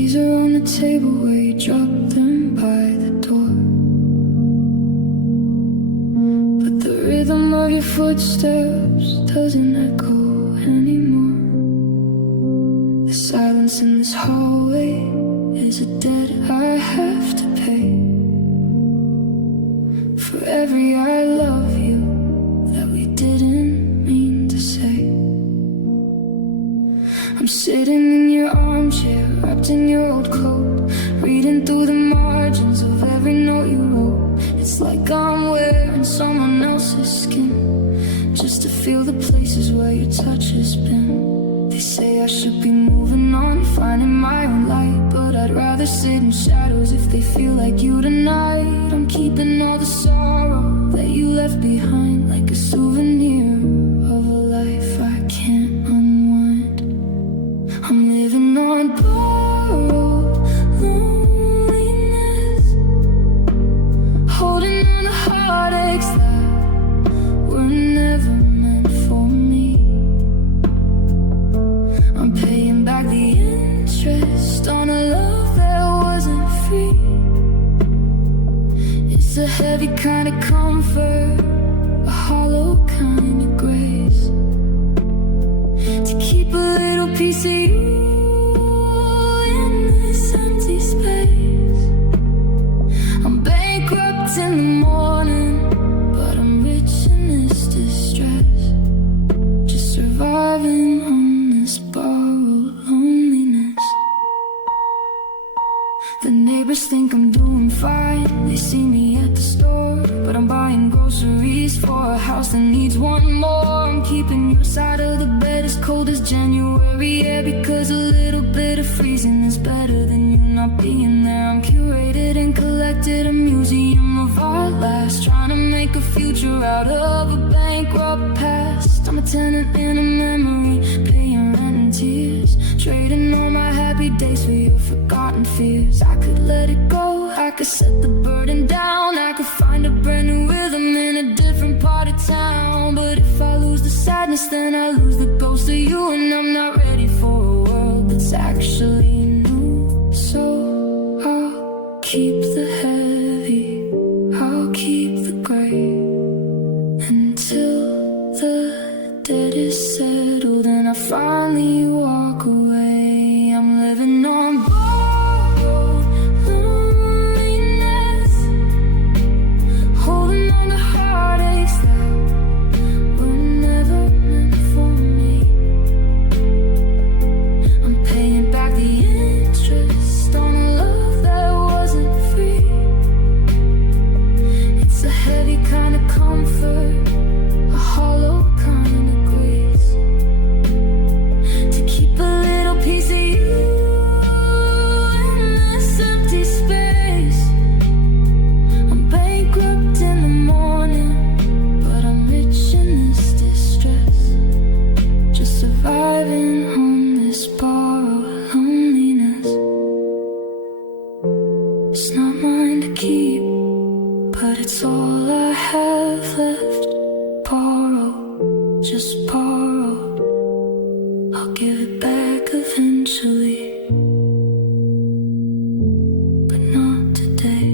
keys are on the table where you dropped them by the door. But the rhythm of your footsteps doesn't echo anymore. The silence in this hallway is a debt I have to pay. For every I love you that we didn't mean to say. I'm sitting in your armchair, wrapped in your old coat, reading through the margins of every note you wrote. It's like I'm wearing someone else's skin, just to feel the places where your touch has been. They say I should be moving on, finding my own light, but I'd rather sit in shadows if they feel like you tonight. I'm keeping all the sorrow that you left behind, like a souvenir of a life I can't unwind. I'm living on borrowed loneliness, holding on to heartaches that were never meant for me. I'm paying back the interest on a love that wasn't free. It's a heavy kind of comfort, a hollow kind of grace, to keep a little piece of you in this empty space. I'm bankrupt in the morning, but I'm rich in this distress, just surviving on this borrowed loneliness. The neighbors think I'm doing fine, they see me at the store, but I'm buying groceries for a house that needs one more. I'm keeping your side of the bed as cold as January, yeah, because a little bit of freezing is better than you not being there. I'm curated and collected, a museum of our last, trying to make a future out of a bankrupt past. I'm a tenant in a memory, paying rent in tears, trading all my happy days for your forgotten fears. I could let it go, I could set the burden down, I could find a brand new rhythm in a different part of town. But if I lose the sadness, then I lose the ghost of you, and I'm not ready for a world that's actually new. So I'll keep the heavy, I'll keep the gray, until the debt is settled and I finally walk away. I'm living on borrowed loneliness, holding on to heartaches that were never meant for me. I'm paying back the interest on a love that wasn't free. It's a heavy kind of comfort, a hollow kind of grace, to keep a little piece of you in this empty space. I'm bankrupt in the morning, but I'm rich in this distress, just surviving on this borrowed loneliness. It's not mine to keep, but it's all I have left. Borrow, just borrow, I'll give it back eventually, but not today.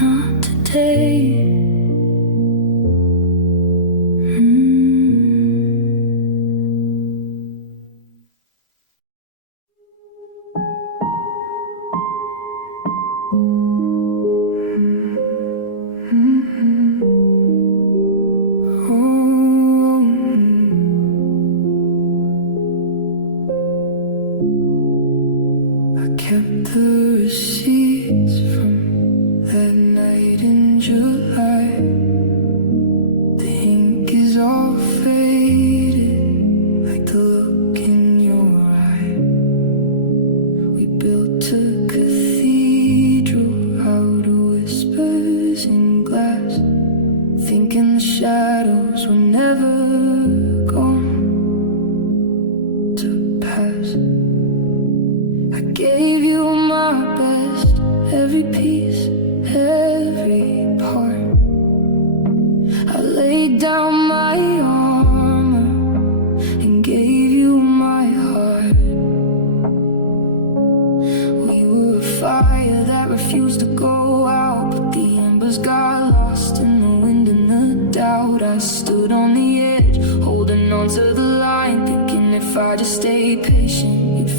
Not today. Oh,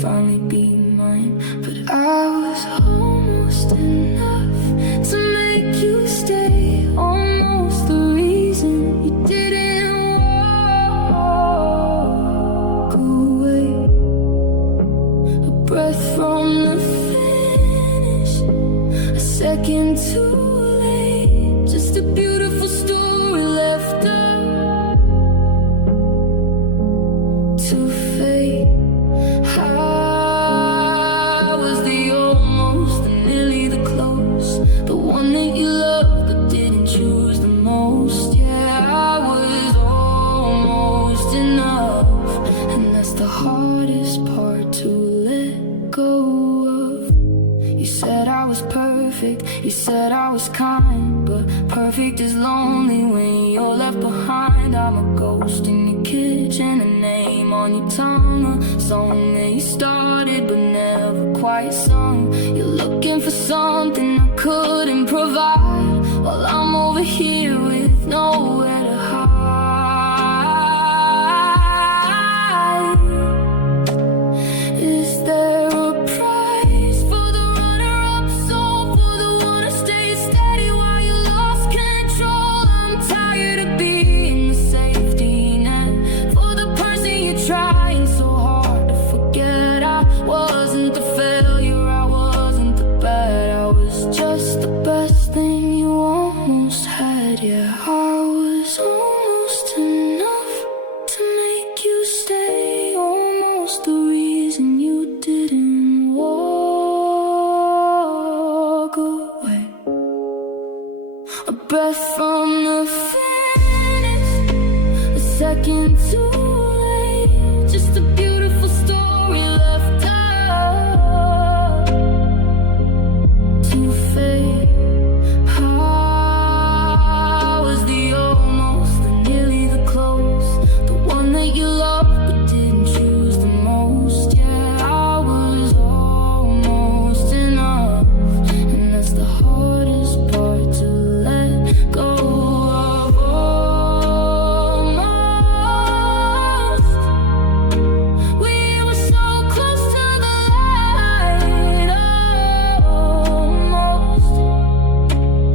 finally be mine. But I was almost enough to make you stay, almost the reason you didn't walk away. A breath from the finish, a second too late, just a beautiful story left up to fade. I was the almost, the nearly the close, the one that you loved but didn't choose the most. Yeah, I was almost enough, and that's the hardest part to let go of. You said I was perfect, you said I was kind, but perfect is lonely when you're left behind. I'm a ghost in your kitchen, a name on your tongue, a song that you started but never quite sung. You're looking for something I couldn't provide, while I'm over here with nowhere to hide. Is there a price for the runner-up soul, for the one who stays steady while you lost control? I'm tired of being the safety net for the person you're trying so hard to forget. I wasn't the failure, I wasn't the bad, I was just the best thing you almost had. Yeah, I was almost enough to make you stay, almost the reason you didn't walk away. A breath from the finish, a second too late, just a beautiful story left up to fade. I was the almost, the nearly the close, the one that you loved but didn't choose the most. Yeah, I was almost enough, and that's the hardest part to let go of. Almost, we were so close to the light. Almost,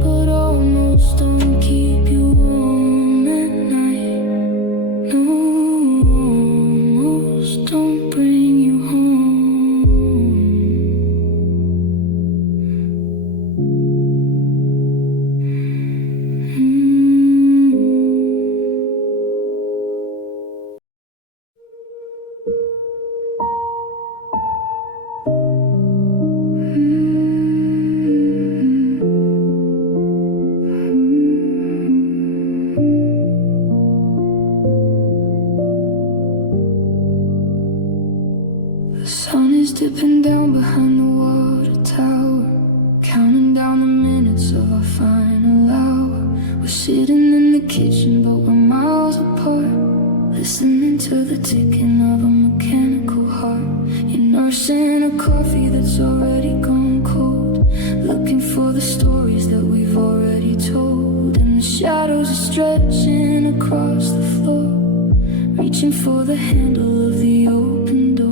but almost don't keep you warm at night. No, almost don't bring you home. The sun is dipping down behind the water tower, counting down the minutes of our final hour. We're sitting in the kitchen but we're miles apart, listening to the ticking of a mechanical heart. You're nursing a coffee that's already gone cold, looking for the stories that we've already told. And the shadows are stretching across the floor, reaching for the handle of the open door.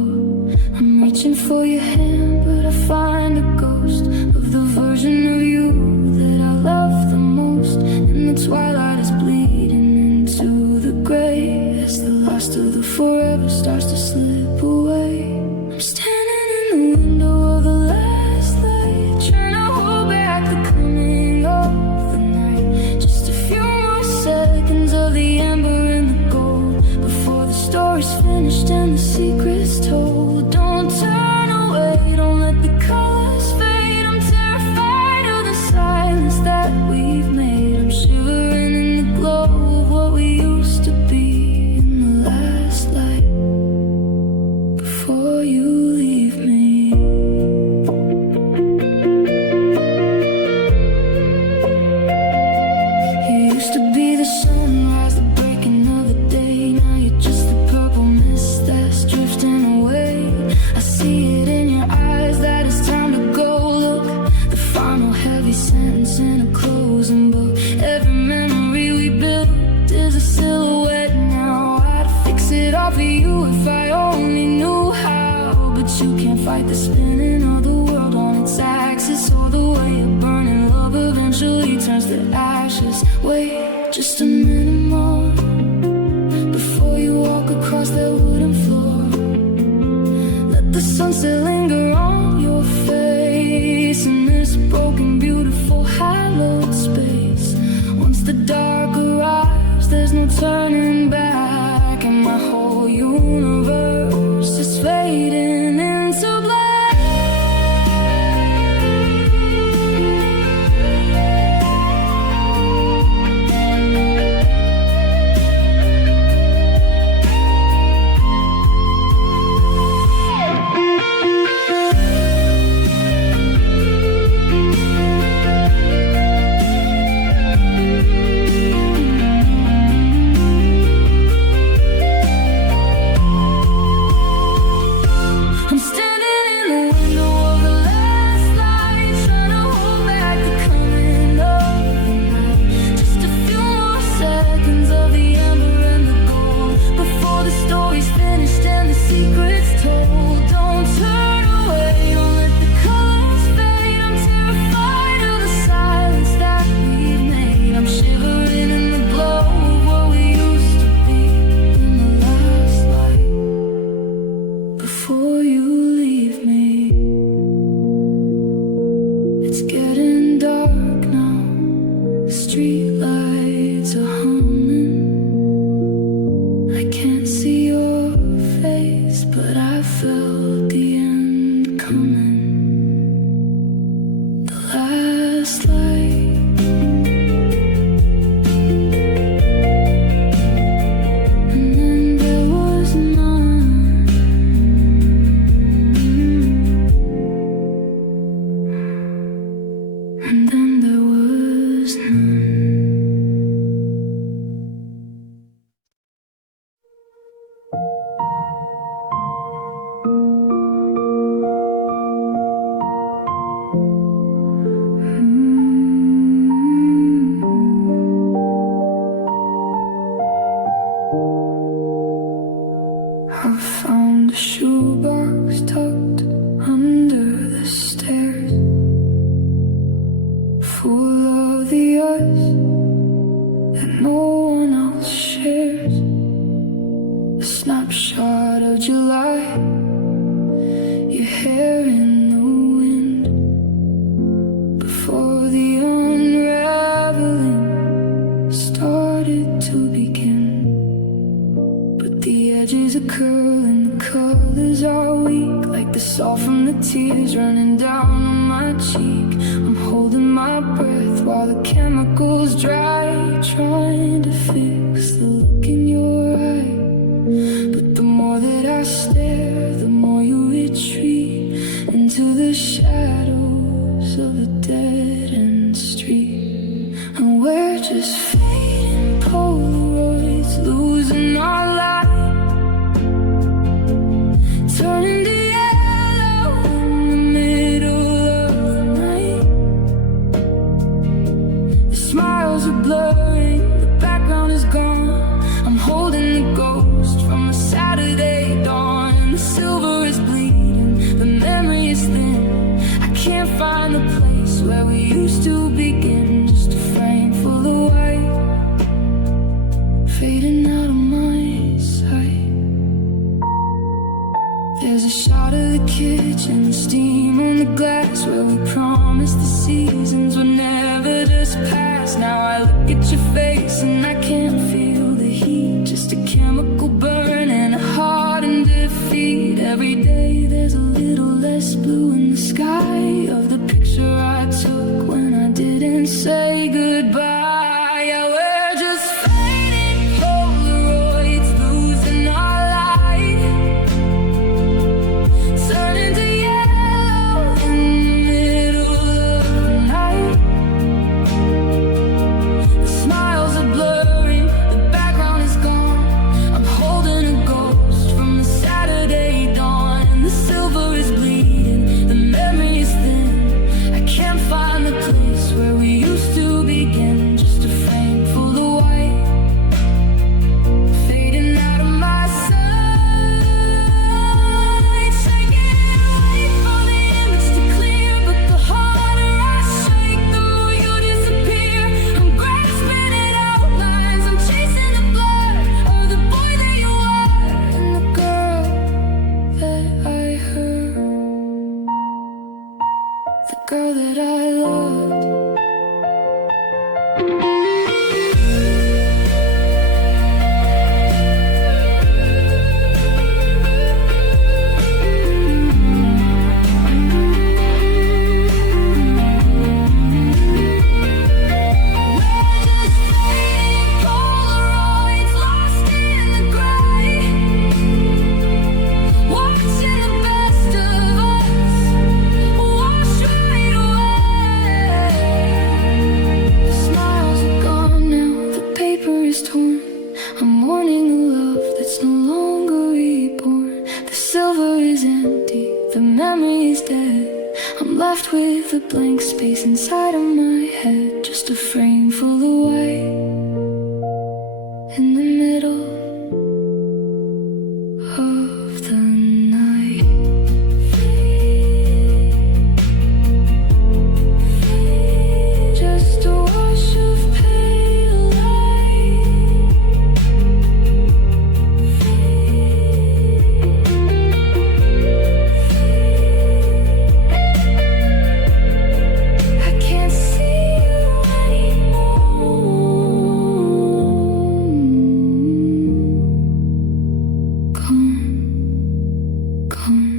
I'm reaching for your hand, but I find a ghost of the version of you that I love the most. And the twilight is bleeding into the gray as the last of the forever starts to slip away. I'm standing in the window of the last light, trying to hold back the coming of the night. Just a few more seconds of the ember and the gold before the story's finished and the secret's told. Don't turn away, don't let the colors fade. I'm terrified of the silence that we've made. I'm shivering in the glow of what we used to be in the last light before you leave me. You used to be the sunrise, the breaking of the day. Now you're just the purple mist that's drifting away. fight the spinning of the world on its axis, or the way a burning love eventually turns to ashes. Wait just a minute more before you walk across that wooden floor. Let the sunset linger on your face in this broken, beautiful, hallowed space. Once the dark arrives, there's no turning back, and my whole universe is fading into black. I found a shoebox tucked under the stairs, full of the ice that no one else shares. A snapshot of July, your hair in the wind, before the unraveling started to begin. The edges are curling, the colors are weak, like the salt from the tears running down on my cheek. I'm holding my breath while the chemicals dry, trying to fix the look in your eye. But the more that I stare, the more you retreat into the shadows of a dead-end street. And we're just fading Polaroids, losing our lives, turning to yellow in the middle of the night. The smiles are blurring, the background is gone. I'm holding the ghost from a Saturday dawn, and the silver is bleeding, the memory is thin. I can't find the place where we used to begin, just a frame full of white, fading out of my sight. There's a shot of the kitchen, the steam on the glass, where we promised the seasons would never just pass. Now I look at your face and I can't feel the heat, just a chemical burn and a heart in defeat. Every day there's a little less blue in the sky of the picture I took when I didn't say goodbye. Yeah, we're just fading Polaroids, losing our light, turning to yellow in the middle of the night. The smiles are blurring, the dead. I'm left with a blank space inside of my head, just a frame full of white in the middle of the night. Just a wash of pale light. I can't see you anymore. Gone, gone.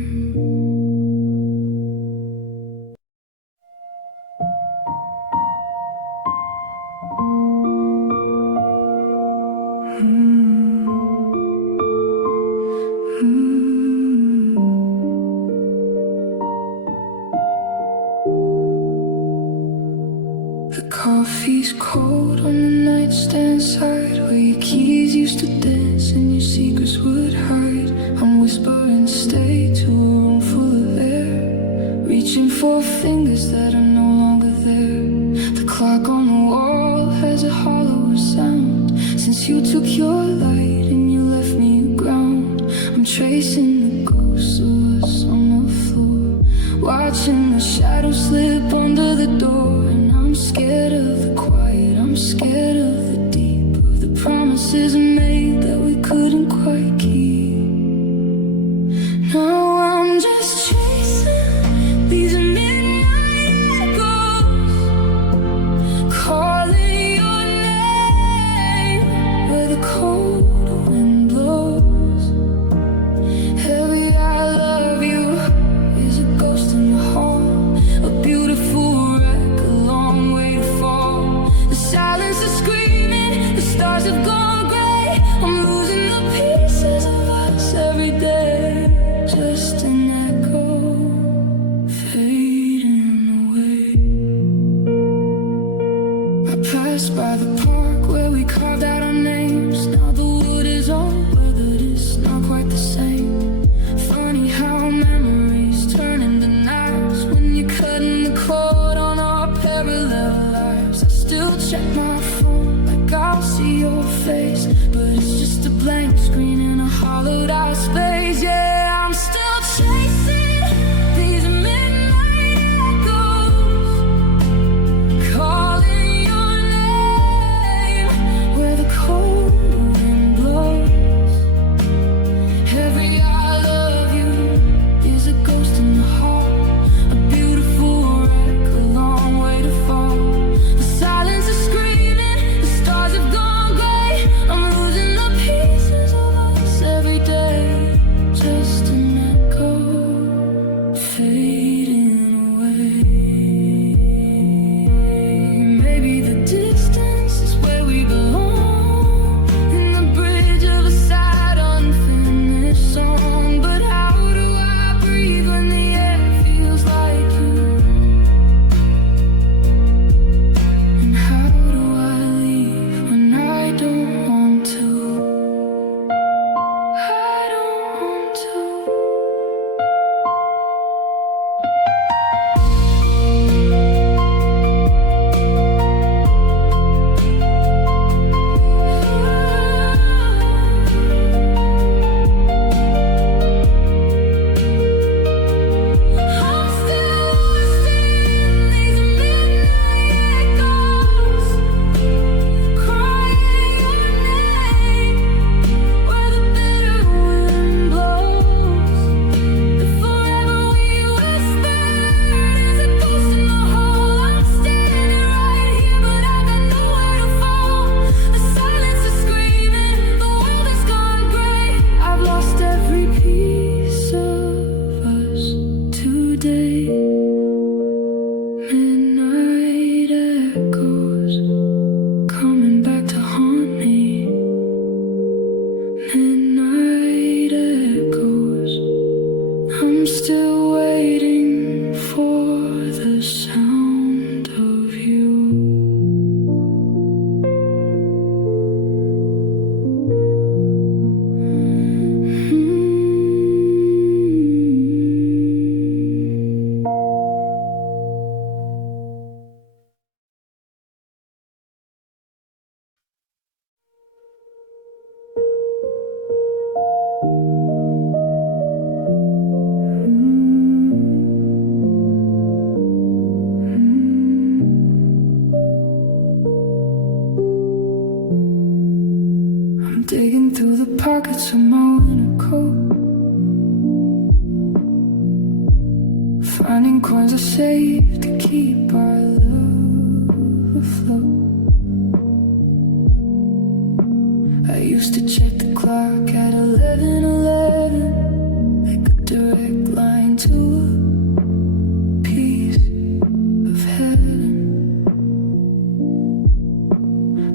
The coffee's cold on the nightstand side, where your keys used to dance and your secrets would hide. I'm whispering stay to a room full of air, reaching for fingers that are no longer there. The clock on the wall has a hollow sound since you took your light and you left me ground. I'm tracing the ghosts of us on the floor, watching the shadows slip under the door. And I'm scared of the quiet, I'm scared of the deep, of the promises I made that we couldn't quite keep. Now I'm just chasing these midnight echoes, calling your name where the cold wind blows. Every I love you is a ghost in the hall, a beautiful wreck, a long way to fall. The silence is screaming, the stars have gone gray. I'm losing the pieces of us every day, just an echo fading away. I passed by the park where we carved out our names. Now the wood is all weathered, it's not quite the same. Funny how memories turn into knives when you're cutting the cord on our parallel lives. I still check my phone like I'll see your face, but it's just a blank screen in a hollowed out space. Yeah, I'm still chasing these midnight echoes, calling your name where the cold wind blows. Every I love you is a ghost in the hall, a beautiful wreck, a long way to fall. The silence is screaming, the stars have gone gray. I'm losing the pieces of us every day, arms are safe to keep our love afloat. I used to check the clock at 11:11, like a direct line to a piece of heaven.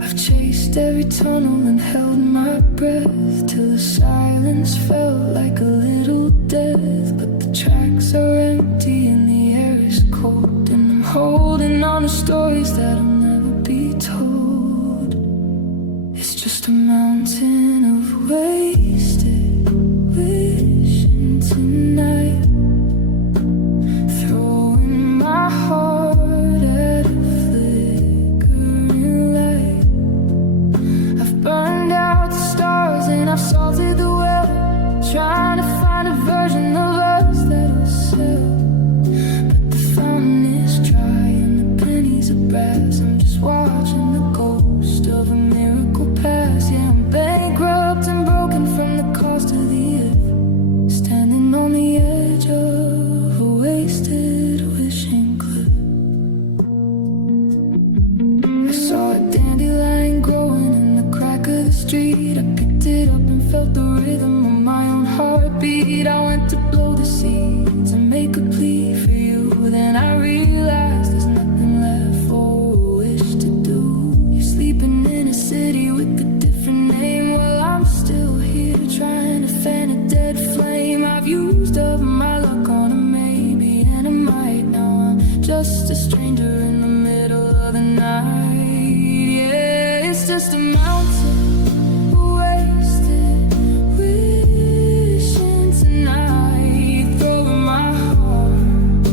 I've chased every tunnel and held my breath till the silence felt like a little death. But the tracks are empty and the air is cold, and I'm holding on to stories that'll never be told. It's just a mountain of wasted wishing tonight, throwing my heart at a flickering light. I've burned out the stars and I've salted the well, trying to find a version of us that'll sell. But the fountain is dry and the pennies are brass. I'm just watching the ghost of a miracle pass. Yeah, I'm bankrupt and broken from the cost of the earth, standing on the edge of a wasted wishing cliff. I saw a dandelion growing in the crack of the street. I picked it up and felt the rhythm of my own heartbeat. I went to blow the seeds and make a plea for you. Then I realized there's nothing left for a wish to do. You're sleeping in a city with a different name. Well, I'm still here trying to fan a dead flame. I've used up my luck on a maybe and a might. Now I'm just a stranger in the middle of the night. Yeah, it's just a mountain wasted wishing tonight, throwing my heart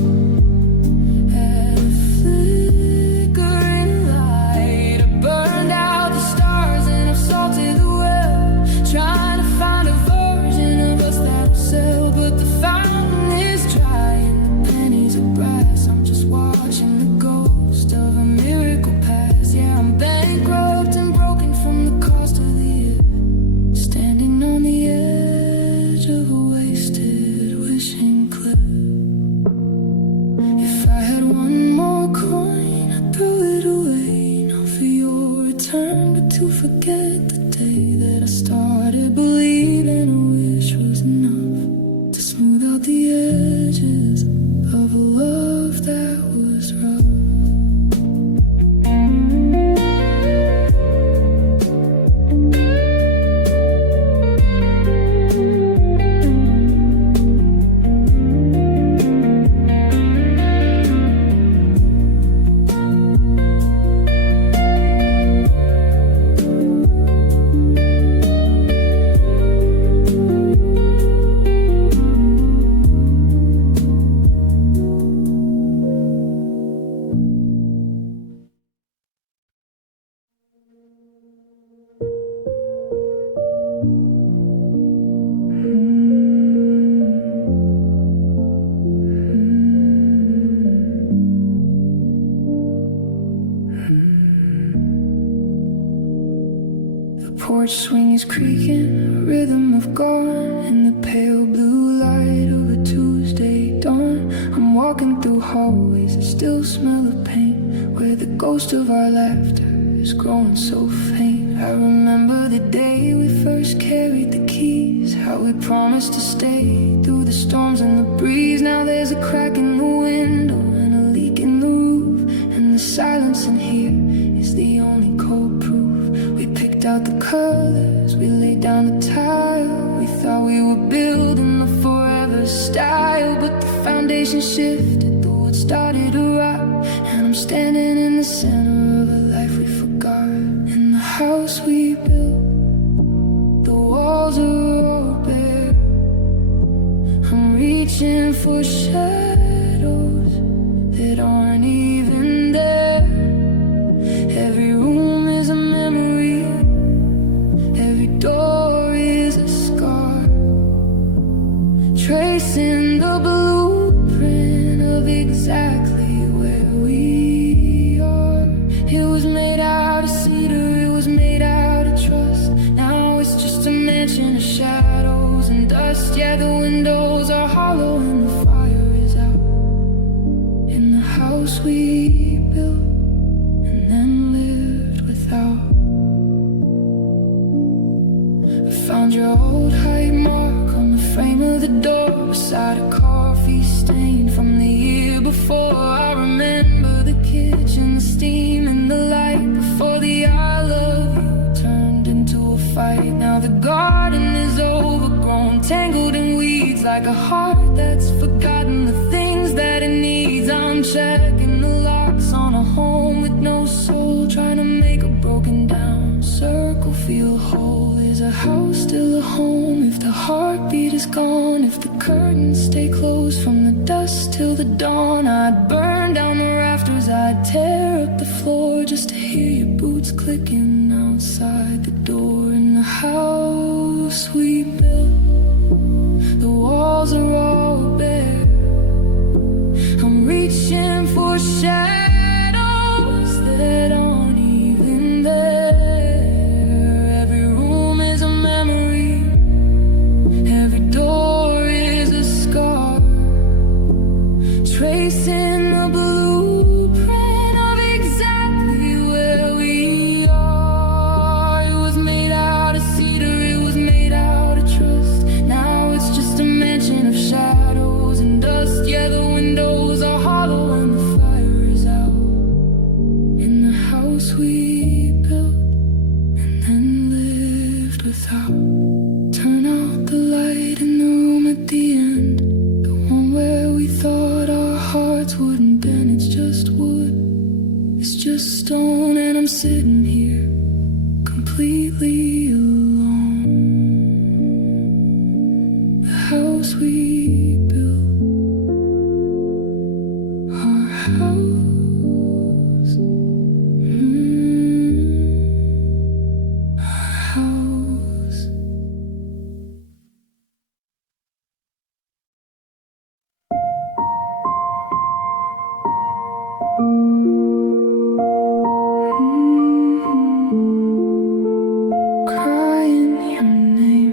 at a flickering light. I burned out the stars and I've salted the well, trying to find a version of us that'll sell. But the fountain is dry and the pennies are brass. I'm just watching the ghost of a miracle pass. Yeah, I'm bankrupt and broken from the cost of the earth, standing on the edge of a wasted wishing cliff. If I had one more coin, I'd throw it away, not for your return, but to forget the day that I started believing a wish was enough to smooth out the edges of a love that was rough. The porch swing is creaking, a rhythm of gone in the pale blue light of a Tuesday dawn. I'm walking through hallways that still smell of paint, where the ghost of our laughter is growing so faint. I remember the day we first carried the keys, how we promised to stay through the storms and the breeze. Now there's a crack in the window and a leak in the roof, and the silence in here is the only cold proof. We picked out the colors, we laid down the tile. We thought we were building the forever style, but the foundation shifted, the wood started to rot, and I'm standing in the center of a life we forgot. In the house we built, the walls are all bare. I'm reaching for shadows that aren't even there. Every room is a memory, every door is a scar, tracing the blueprint of exactly where we are. It was made out of cedar, it was made out of trust. Now it's just a mansion of shadows and dust. Yeah, the windows are hollow and the fire is out. the door beside a coffee stain from the year before. I remember the kitchen, the steam and the light before the I love you turned into a fight. Now the garden is overgrown, tangled in weeds, like a heart that's forgotten the things that it needs. I'm checking the locks on a home with no soul, trying to make a broken down circle feel whole. Is a house still a home if the heartbeat is gone? If the curtains stay closed from the dusk till the dawn? I'd burn down the rafters, I'd tear up the floor just to hear your boots clicking outside the door. In the house we built, the walls are all bare. I'm reaching for shadows that aren't even there. Every room is a memory, every door is a scar, tracing a blueprint of exactly where we are. It was made out of cedar, it was made out of trust. Now it's just a mansion of shadows and dust. Yeah, the windows are hollow and the fire is out. In the house we built and then lived without. Turn out the light in the room at the end, the one where we thought our hearts wouldn't bend. It's just wood, it's just stone, and I'm sitting here completely alone. The house we built, our house, our house. Crying your name.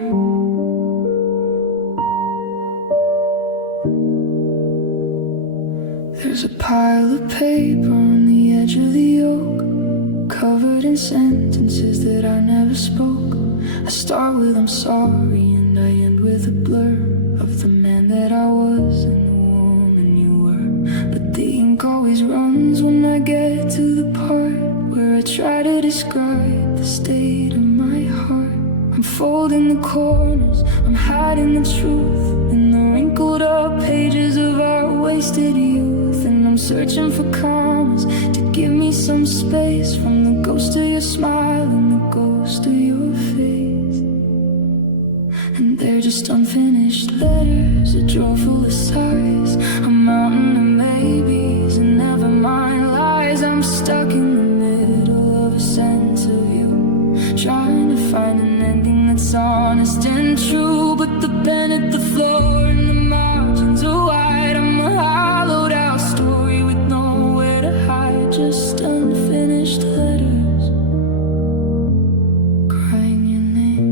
There's a pile of paper on the edge of the oak, covered in sentences that I never spoke. I start with I'm sorry and I end with a blur of the man that I was and the woman you were. But the ink always runs when I get to the part where I try to describe the state of my heart. I'm folding the corners, I'm hiding the truth in the wrinkled up pages of our wasted youth. And I'm searching for commas to give me some space from the ghost of your smile and the ghost of your face. And they're just unfinished letters, a drawer full of sighs, a mountain of maybes and never mind lies. I'm stuck in the middle of a sense of you, trying to find an ending that's honest and true. But the pen at the floor and the margins are wide. I'm a hollowed out story with nowhere to hide, just unfinished letters, crying your name.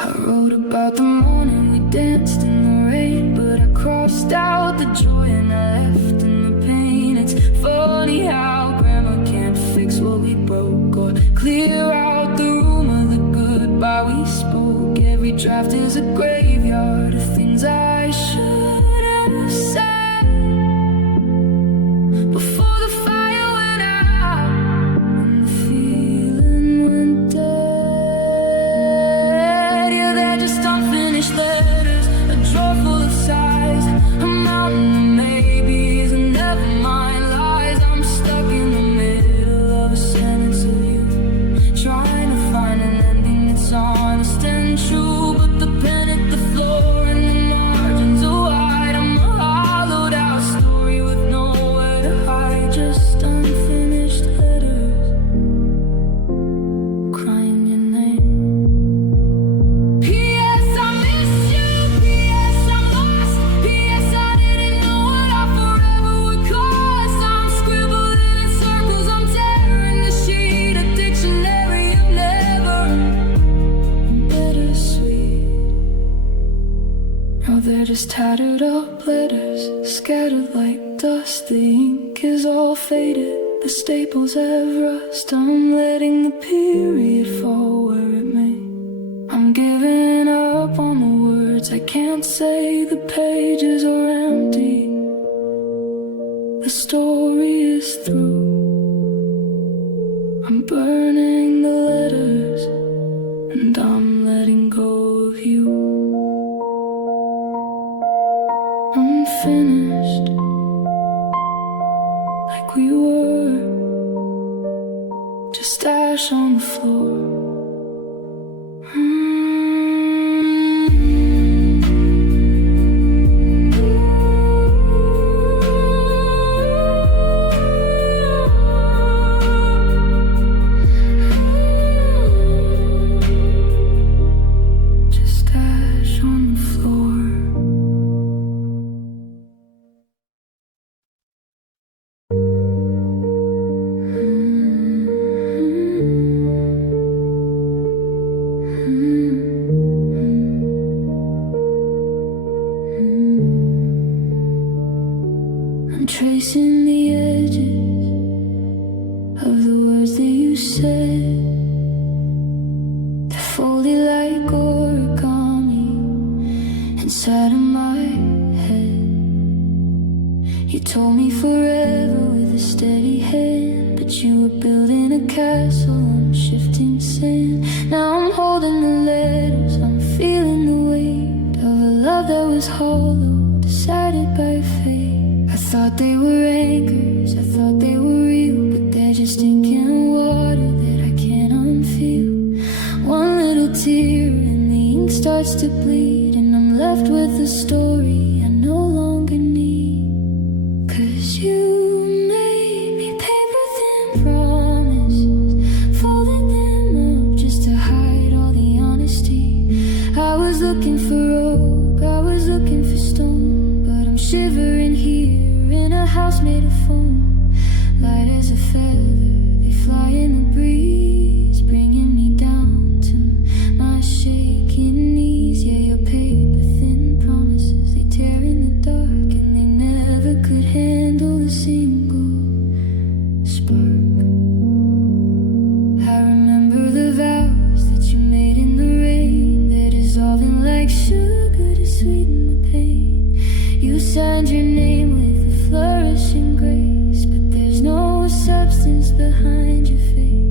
I wrote about the morning we danced in the rain, but I crossed out the joy and I left in the pain. It's funny how grandma can't fix what we broke or clear out the room of the goodbye we spoke. Every draft is a graveyard of things I should have said before the fire went out and the feeling went dead. Yeah, they're just unfinished letters, a drawer full of sighs, a mountain of maybes and never mind lies. I'm stuck in the middle of a sentence of you, trying to find an ending that's honest and true. But the pen at the floor and the margins are wide. I'm a hollowed out story with nowhere to hide, just unfinished letters, crying your name. P.S. I miss you, P.S. I'm lost, P.S. I didn't know what I forever would cost. I'm scribbling in circles, I'm tearing the sheet, a dictionary of never, bittersweet. Now they're just tattered up letters, scattered like dust. The ink is all faded, the staples have rust. I'm letting the period fall where it may. I'm giving up on the words I can't say, the pages are empty. The story is through. I'm burning the letters, and I'm letting go of you. Unfinished, like we were, just ash on the floor. I'm tracing the edges of the words that you said. They're folded like origami inside of my head. You told me forever with a steady hand, but you were building a castle on shifting sand. Now I'm holding the letters, I'm feeling the weight of a love that was hollow, decided by fate. I thought they were anchors, I thought they were real, but they're just stinking water that I can't unfeel. One little tear and the ink starts to bleed, and I'm left with a story I no longer need. 'Cause you made me paper thin promises, folded them up just to hide all the honesty. I was looking for oak, I was looking for stone, but I'm shivering here in a house made of foam. Light as a feather, they fly in the breeze, bringing me down to my shaking knees. Yeah, your paper thin promises, they tear in the dark, and they never could handle a single spark. I remember the vows that you made in the rain, that dissolving like sugar to sweeten the pain. You signed your name with flourishing grace, but there's no substance behind your face.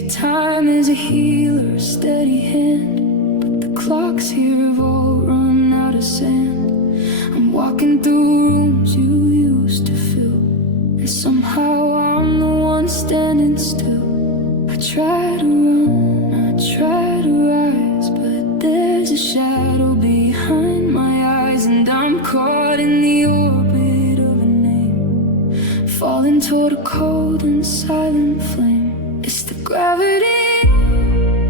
say time is a healer, a steady hand, but the clocks here have all run out of sand. I'm walking through rooms you used to fill, and somehow I'm the one standing still. I try to run, I try to rise, but there's a shadow behind my eyes, and I'm caught in the orbit of a name, falling toward a cold and silent flame. It's the gravity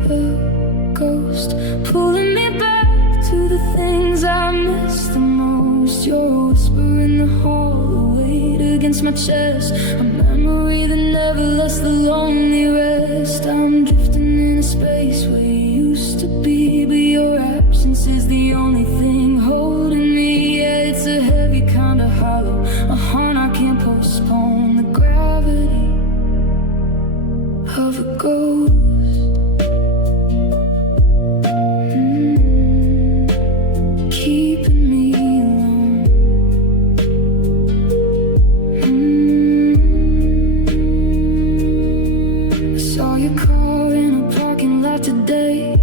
of a ghost, pulling me back to the things I miss the most. Your whisper in the hall, the weight against my chest, a memory that never lets the lonely rest. I'm drifting in a space where you used to be, but your absence is the only thing holding me. Yeah, it's a heavy kind of hollow, a haunt I can't postpone. The gravity of a ghost. Keeping me alone. I saw your car in a parking lot today.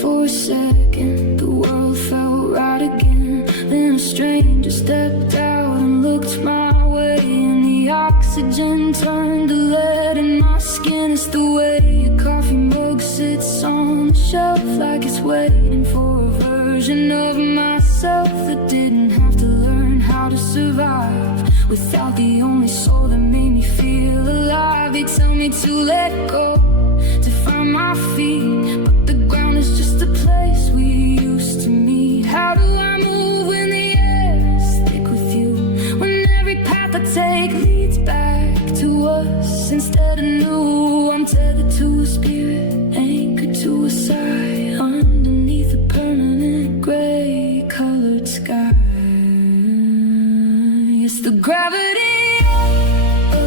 For a second, the world felt right again. Then a stranger stepped out and looked my way, and the oxygen turned to lead in my skin. It's the way your coffee mug sits on the shelf, like it's waiting for a version of myself that didn't have to learn how to survive without the only soul that made me feel alive. They tell me to let go, to find my feet, but the ground is just a place we used to meet. How do I move when the air is thick with you, when every path I take leads back to us instead of new? I'm tethered to a spirit, anchored to a sigh, underneath a permanent gray colored sky. It's the gravity of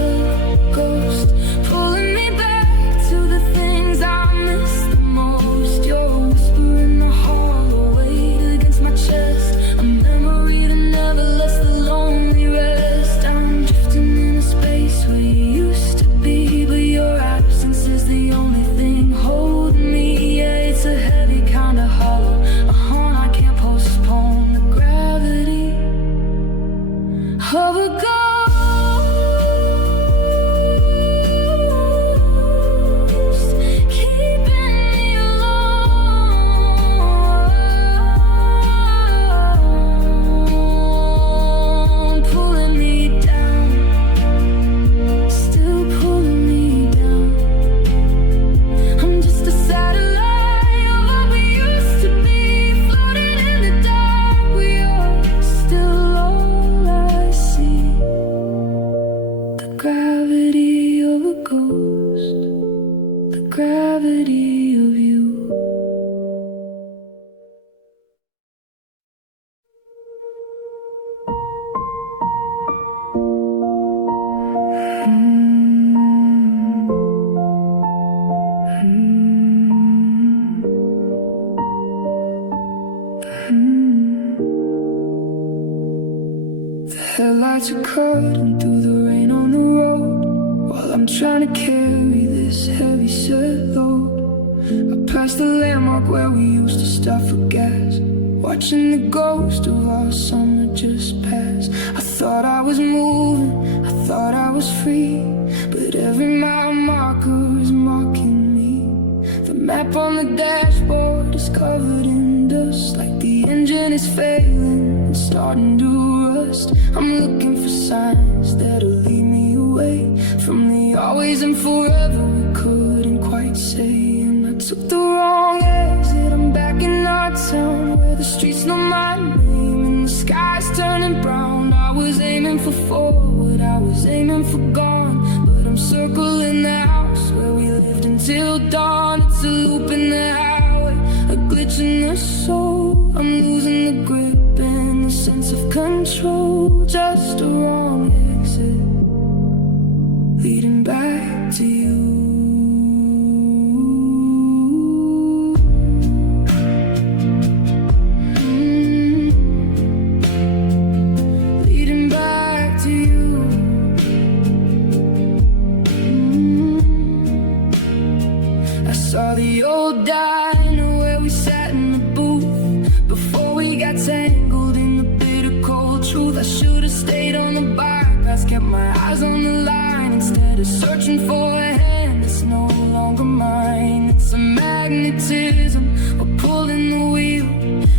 a ghost, pulling me back to the things I miss the most. Your whisper in the hall, a weight against my chest, a memory that never lets the lonely rest. I'm drifting in a space where you used to be, but your absence is the only thing holding me. Yeah, it's a heavy kind of hollow, a haunt I can't postpone. The gravity of a ghost. Gravity of a ghost, the gravity of you. The headlights are cutting through the rain on the road, while I'm trying to carry this heavy set load. I passed the landmark where we used to stop for gas, watching the ghost of our summer just pass. I thought I was moving, I thought I was free, but every mile marker is mocking me. The map on the dashboard is covered in dust, like the engine is failing and starting to rust. I'm looking for signs that'll lead me away from the always and forever we couldn't quite say. And I took the wrong exit, I'm back in our town where the streets know my name and the sky's turning brown. I was aiming for forward, I was aiming for gone, but I'm circling the house where we lived until dawn. It's a loop in the highway, a glitch in the soul. I'm losing the grip and the sense of control. Just a wrong exit, leading back to you. Leading back to you. I saw the old diner where we sat in the booth before we got tangled in the bitter cold truth. I should have stayed on the bypass, kept my eyes on the line instead of searching for a hand that's no longer mine. It's a magnetism, or pulling the wheel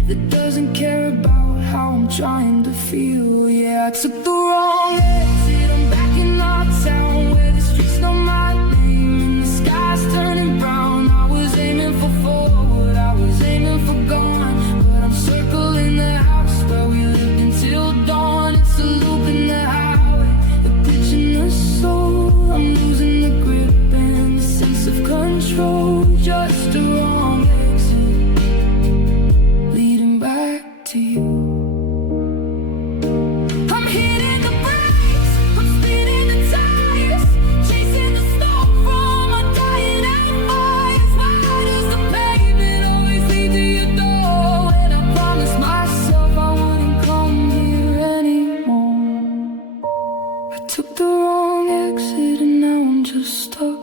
that doesn't care about how I'm trying to feel. Yeah, I took the wrong exit, I'm back in our town where the streets know my name and the sky's turning brown. I was aiming for forward, I was aiming for gone, but I'm circling the house where we lived until dawn. It's a loop in the highway, a glitch in the soul. I'm losing the grip and the sense of control. Just a wrong exit leading back to you. I'm hitting the brakes, I'm spinning the tires, chasing the smoke from my dying out fires. Why does the pavement always lead to your door? And I promised myself I wouldn't come here anymore. I took the wrong exit and now I'm just stuck,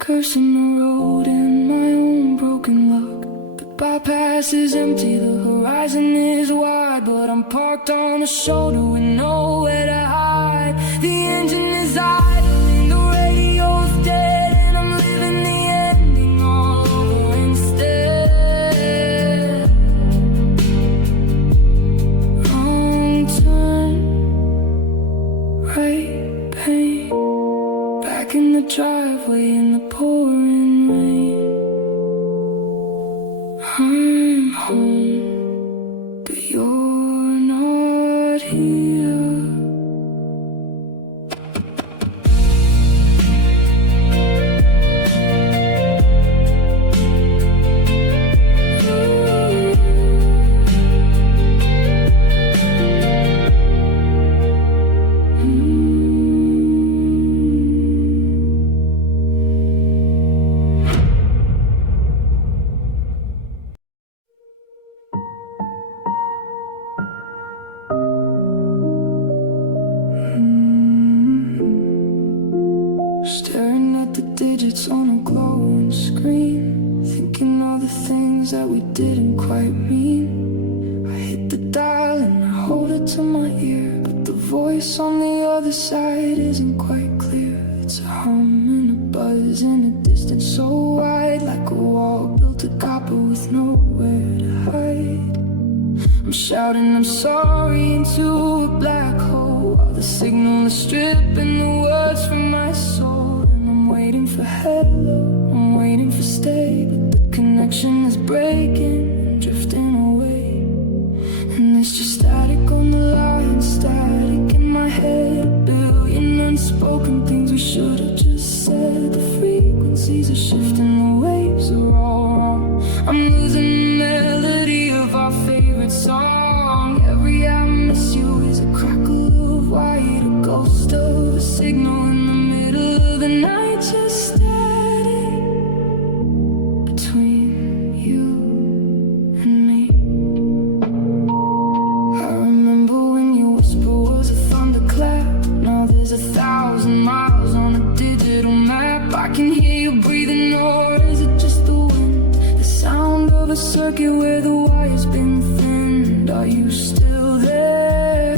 cursing the road and my own broken luck. The bypass is empty, the horizon is wide, but I'm parked on a shoulder with nowhere to hide. The engine is idling, the radio's dead, and I'm living the ending all over instead. Wrong turn, right pain, back in the driveway in the pouring rain. I'm home, but you're not here. Staring at the digits on a glowing screen, thinking all the things that we didn't quite mean. I hit the dial and I hold it to my ear, but the voice on the other side isn't quite clear. It's a hum and a buzz in a distance so wide, like a wall built of copper with nowhere to hide. I'm shouting I'm sorry into a black hole, while the signal is stripping the words from my soul. And I'm waiting for hello, I'm waiting for stay, but the connection is breaking and drifting away. And there's just static on the line, static in my head, a billion unspoken things we should have just said. The frequencies are shifting, the waves are all wrong. I'm losing the melody of our favorite song. Every I miss you is a crackle of white, a ghost of a signal in the middle of the night. Just static between you and me. I remember when your whisper was a thunderclap. Now there's 1,000 miles on a digital map. I can hear you breathing, or is it just the wind? The sound of a circuit where the wire's been thinned. Are you still there?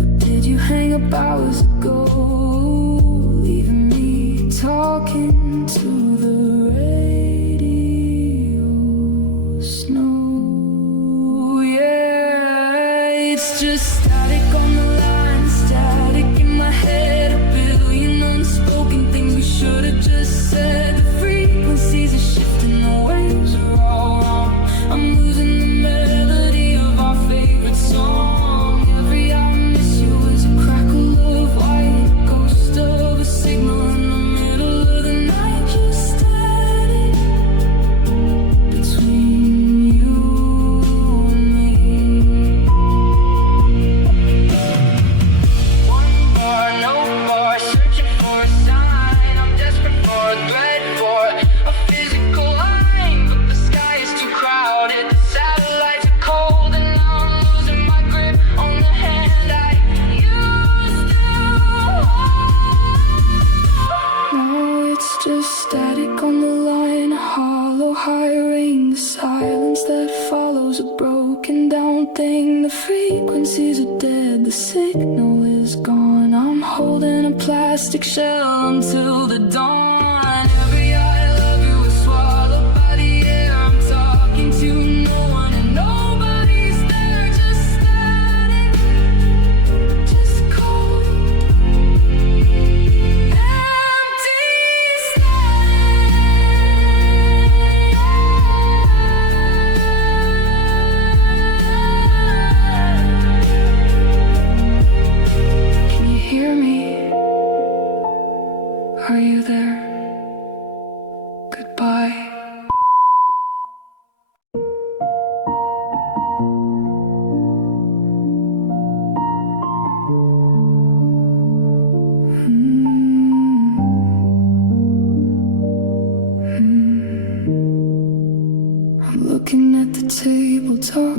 Or did you hang up hours ago, leaving me talking to the radio? Snow, yeah, it's just static on the line, static in my head, a billion unspoken things we should have just said. The frequencies are shifting, the waves are all wrong. I'm losing the melody of our favorite song. Every I miss you is a crackle of white, a ghost of a signal in the middle of the night. Just hiring the silence that follows a broken down thing. The frequencies are dead, the signal is gone. I'm holding a plastic shell until the dawn. Every I love you is swallowed by the air. I'm talking to no one and nobody's there. Just static, just cold, empty Can you hear me? Are you there? Goodbye. I'm looking at the tabletop,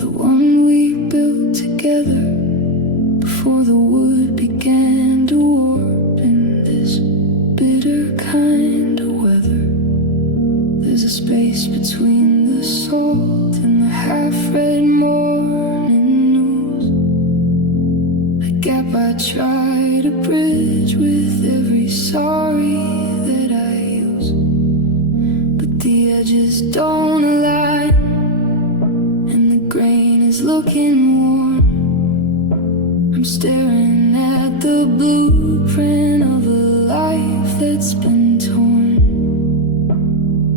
the one we built together before the wood began to warp in this bitter kind of weather. There's a space between the salt and the half-read morning news, a gap I try to bridge with every sorry that I use, but the edges don't align and the grain is looking warm. I'm staring at the blueprint of a life that's been torn.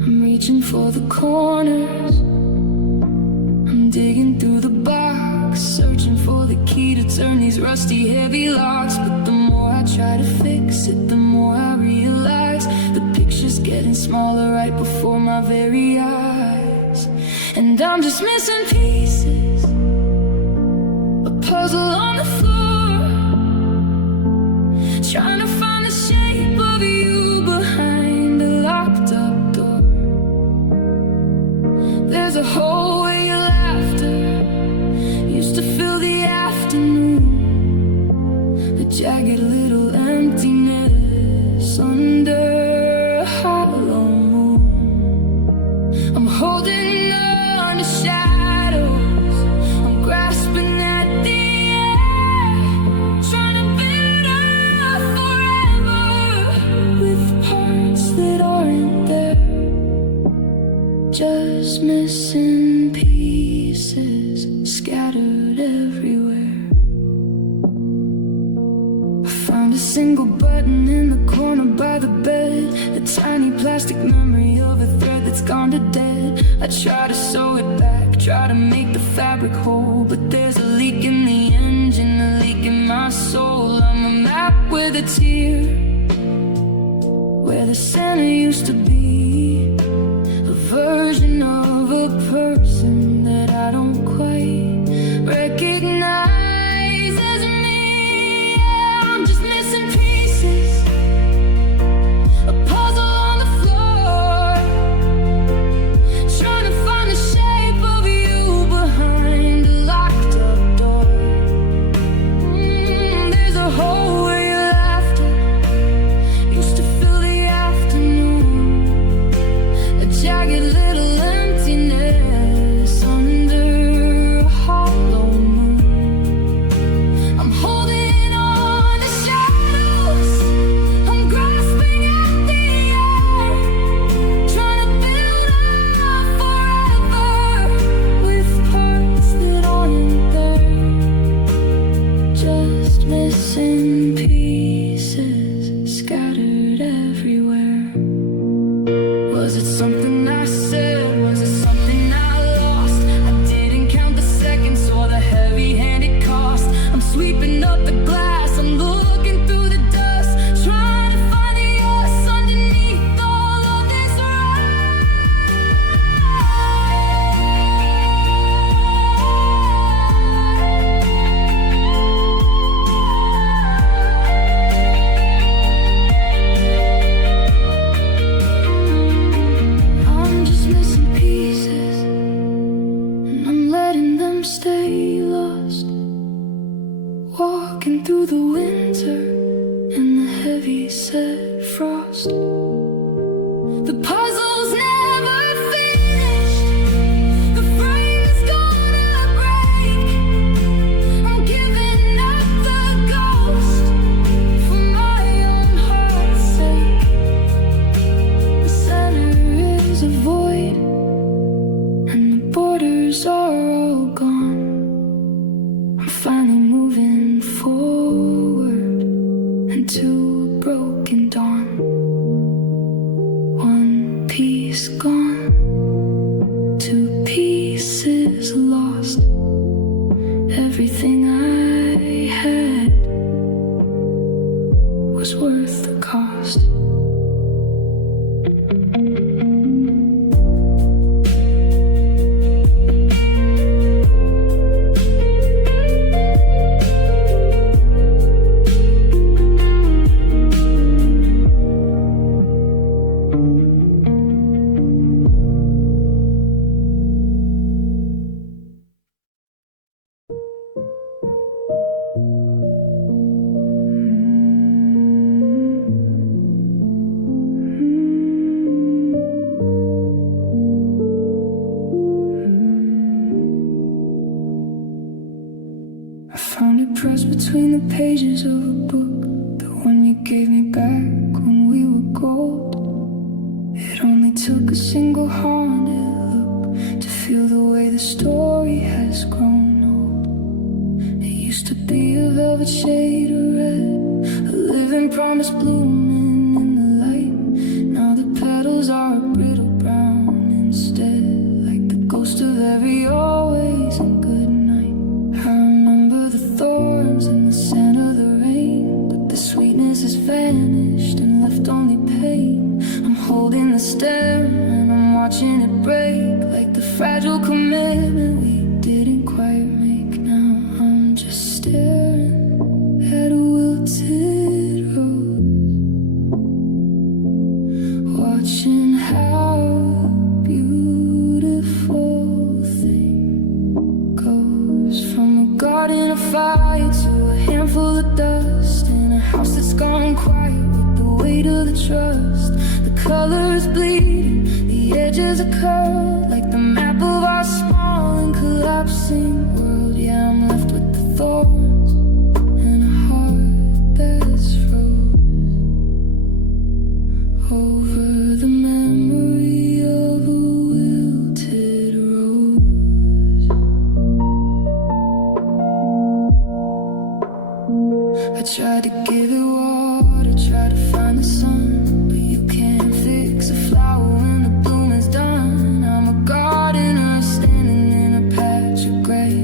I'm reaching for the corners, I'm digging through the box, searching for the key to turn these rusty heavy locks. But the more I try to fix it, the more I realize the picture's getting smaller right before my very eyes. And I'm just missing pieces, a puzzle on the floor, trying to find the shape of you behind a locked up door. There's a hole where your laughter used to fill the afternoon, a jagged little emptiness under a hollow moon. I'm holding on to shadows, I'm grasping at the air, trying to build up forever with parts that aren't there. Just missing pieces scattered everywhere. I found a single button in the corner by the bed, a tiny plastic memory of a thread that's gone to dead. I try to sew it back, try to make the fabric whole, but there's a leak in the engine, a leak in my soul. I'm a map with a tear, where the center used to be, a version of a person that I don't quite recognize as me. Yeah, I'm just missing pieces, a puzzle on the floor, trying to find the shape of you behind a locked up door. There's a hole where your laughter used to fill the afternoon, a jagged little emptiness under a hollow moon. I'm holding on to shadows, I'm grasping at the air, trying to build up forever with parts that aren't there. Just missing pieces scattered everywhere. Was it something I said? Was it something I lost? I didn't count the seconds or the heavy-handed cost. I'm sweeping up the glass, I'm looking through the dust, trying to find the us underneath all of this I'm just missing pieces, and I'm letting them stay lost. Walking through the winter and the heavy set frost. The puzzle the pages of a book, the one you gave me back when we were gold. It only took a single-handed look to feel the way the story has grown old. It used to be a velvet shade of red, a living promise blooming in the light. Now the petals are a brittle brown instead, like the ghost of every always and good night. I remember the thorns and the scent of the rain, but the sweetness has vanished and left only pain. I'm holding the stem and I'm watching it break, like the fragile commitment we didn't quite make. Now I'm just staring at a wilted rose, watching how a beautiful thing goes from a garden of fire to a handful of dust in a house that's gone quiet with the weight of the trust. The color is bleeding, the edges are curled, like the map of our small and collapsing world. Yeah, I'm left with the thorns and a heart that's froze over the memory of a wilted rose. I tried to give it water, tried to find the sun, but you can't fix a flower when the bloom is done. I'm a gardener standing in a patch of gray,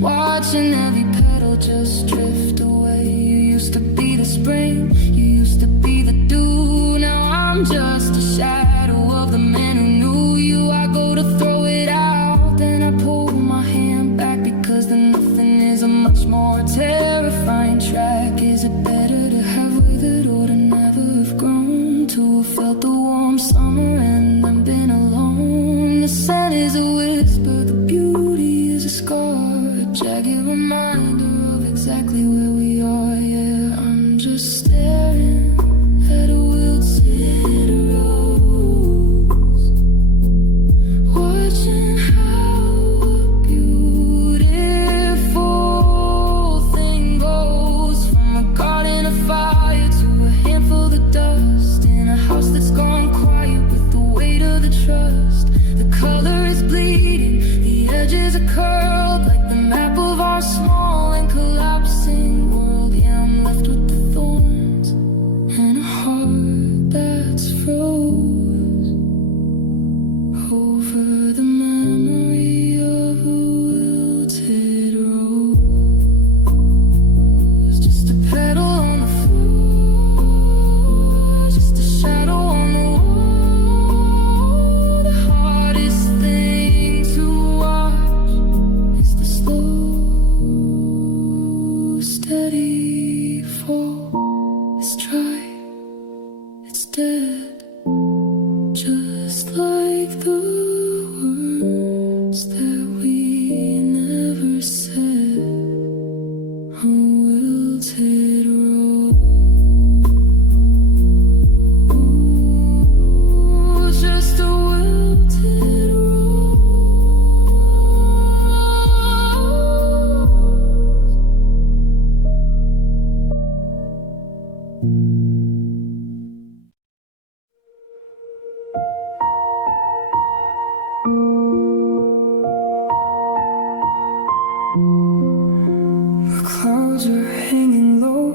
watching every petal just drift away. You used to be the spring, you used to be the dew. Now I'm just a shadow of the man who knew you. I go to throw it out, then I pull my hand back, because the nothing is a much more terrifying track. Is it better to have withered or to never have grown, to have felt the warm summer and then been alone? The sun is a whisper, the beauty is a scar, a jagged reminder of exactly where we are. Yeah, I'm just staring at a wilted rose, watching how a beautiful thing goes from a garden of fire to a handful of dust in a house that's gone quiet with the weight of the trust. The color is bleeding, the edges are curled, like the map of our small and collapsing world. Yeah, I'm left with the thorns and a heart that's froze over the memory of a wilted rose. Just a petal on the floor, just a shadow on the wall. The hardest thing to watch is the slow, steady fall. It's dry, it's dead, just like the words that we never said. A wilted rose, just a wilted rose. The clouds are hanging low,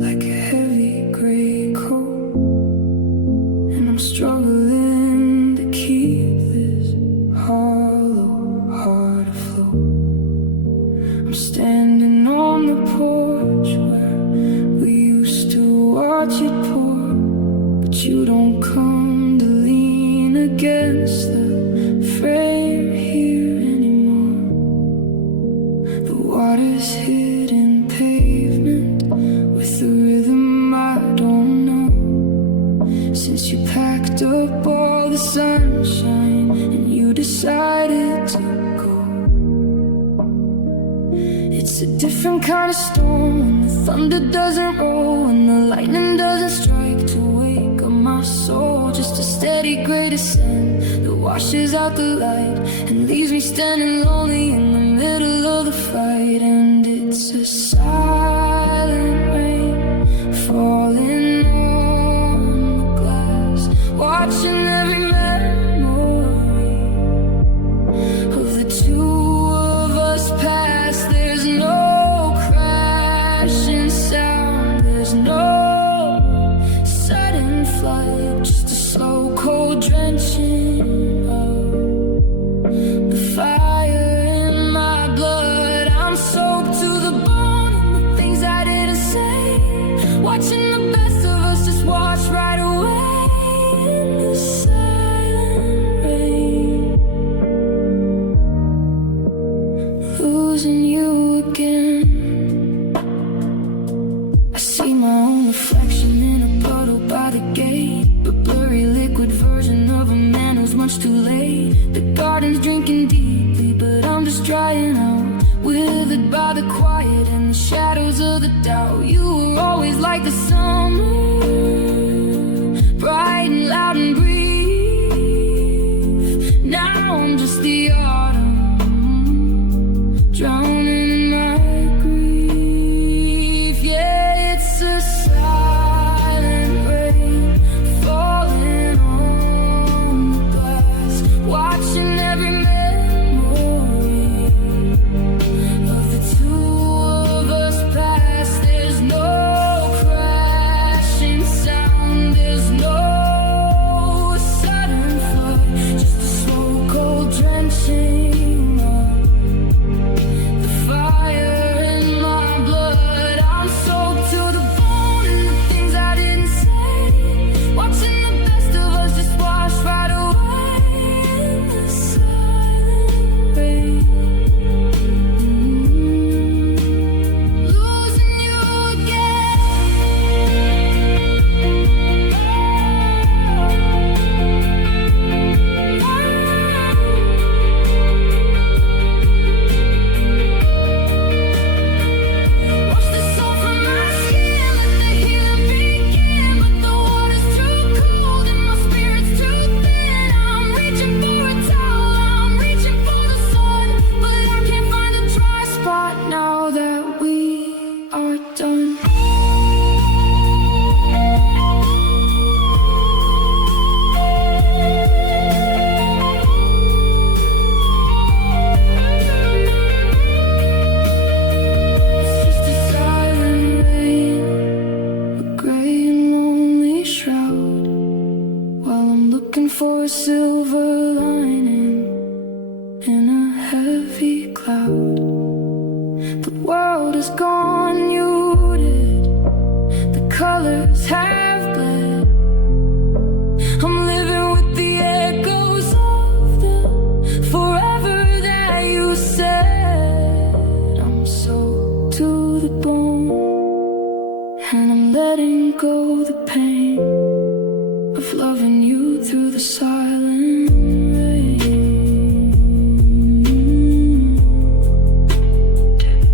like a heavy gray coat, and I'm struggling to keep this hollow heart afloat. I'm standing on the porch where we used to watch it pour, but you don't come to lean against the frame here anymore. The water's hidden pavement with a rhythm I don't know. Since you packed up all the sunshine and you decided to go, it's a different kind of storm when the thunder doesn't roll and the lightning doesn't strike to wake up my soul. Just a steady gray descent that washes out the light and leaves me standing lonely in the middle of the fight. And it It's a silent rain falling on the glass, watching every memory of the two of us pass. There's no crashing sound, there's no sudden flood, just a slow cold drenching of the fire in my blood. I'm soaked to the bone in the things I didn't say, watching the best of us just wash right away in the silent rain. Losing you again. I see my own reflection in a puddle by the gate, a blurry liquid version of a man who's much too late. The garden's drinking deeply, but I'm just drying out, withered by the quiet and the shadows of the doubt. You were always like the summer, bright and loud and brief. Now I'm just the autumn, drowning in my grief. Yeah, it's a silent rain falling on the glass, watching every memory of the two of us pass. There's no crashing sound, there's no sudden flood, just a slow cold drenching of the fire in my blood. I'm soaked to the bone in the things I didn't say, watching the best of us just wash right away in the silent rain. Losing you Wash the soul from my skin, let the healing begin. But the water's too cold and my spirit's too thin. I'm reaching for a towel, I'm reaching for the sun, but I can't find a dry spot now that we are done. It's just a silent rain, a gray and lonely shroud, while I'm looking for a silver lining in a heavy cloud. The world is gone, you did. The colors have bled. I'm living with the echoes of the forever that you said. I'm soaked to the bone, and I'm letting go the pain of loving you through the silent rain.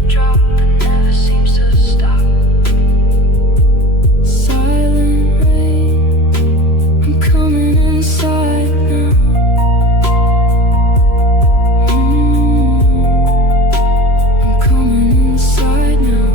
Drop that never seems to stop. Silent rain, I'm coming inside now. I'm coming inside now.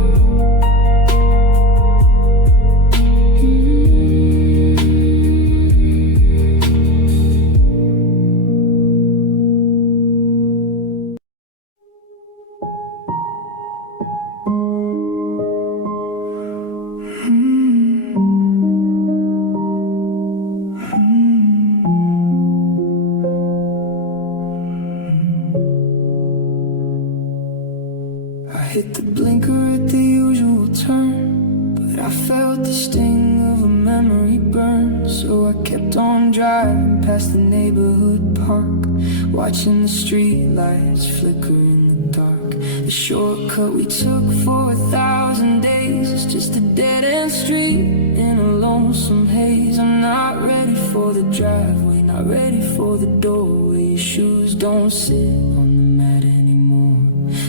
I hit the blinker at the usual turn, but I felt the sting of a memory burn. So I kept on driving past the neighborhood park, watching the street lights flicker in the dark. The shortcut we took for 1,000 days is just a dead-end street in a lonesome haze. I'm not ready for the driveway, not ready for the doorway. Your shoes don't sit on the mat anymore,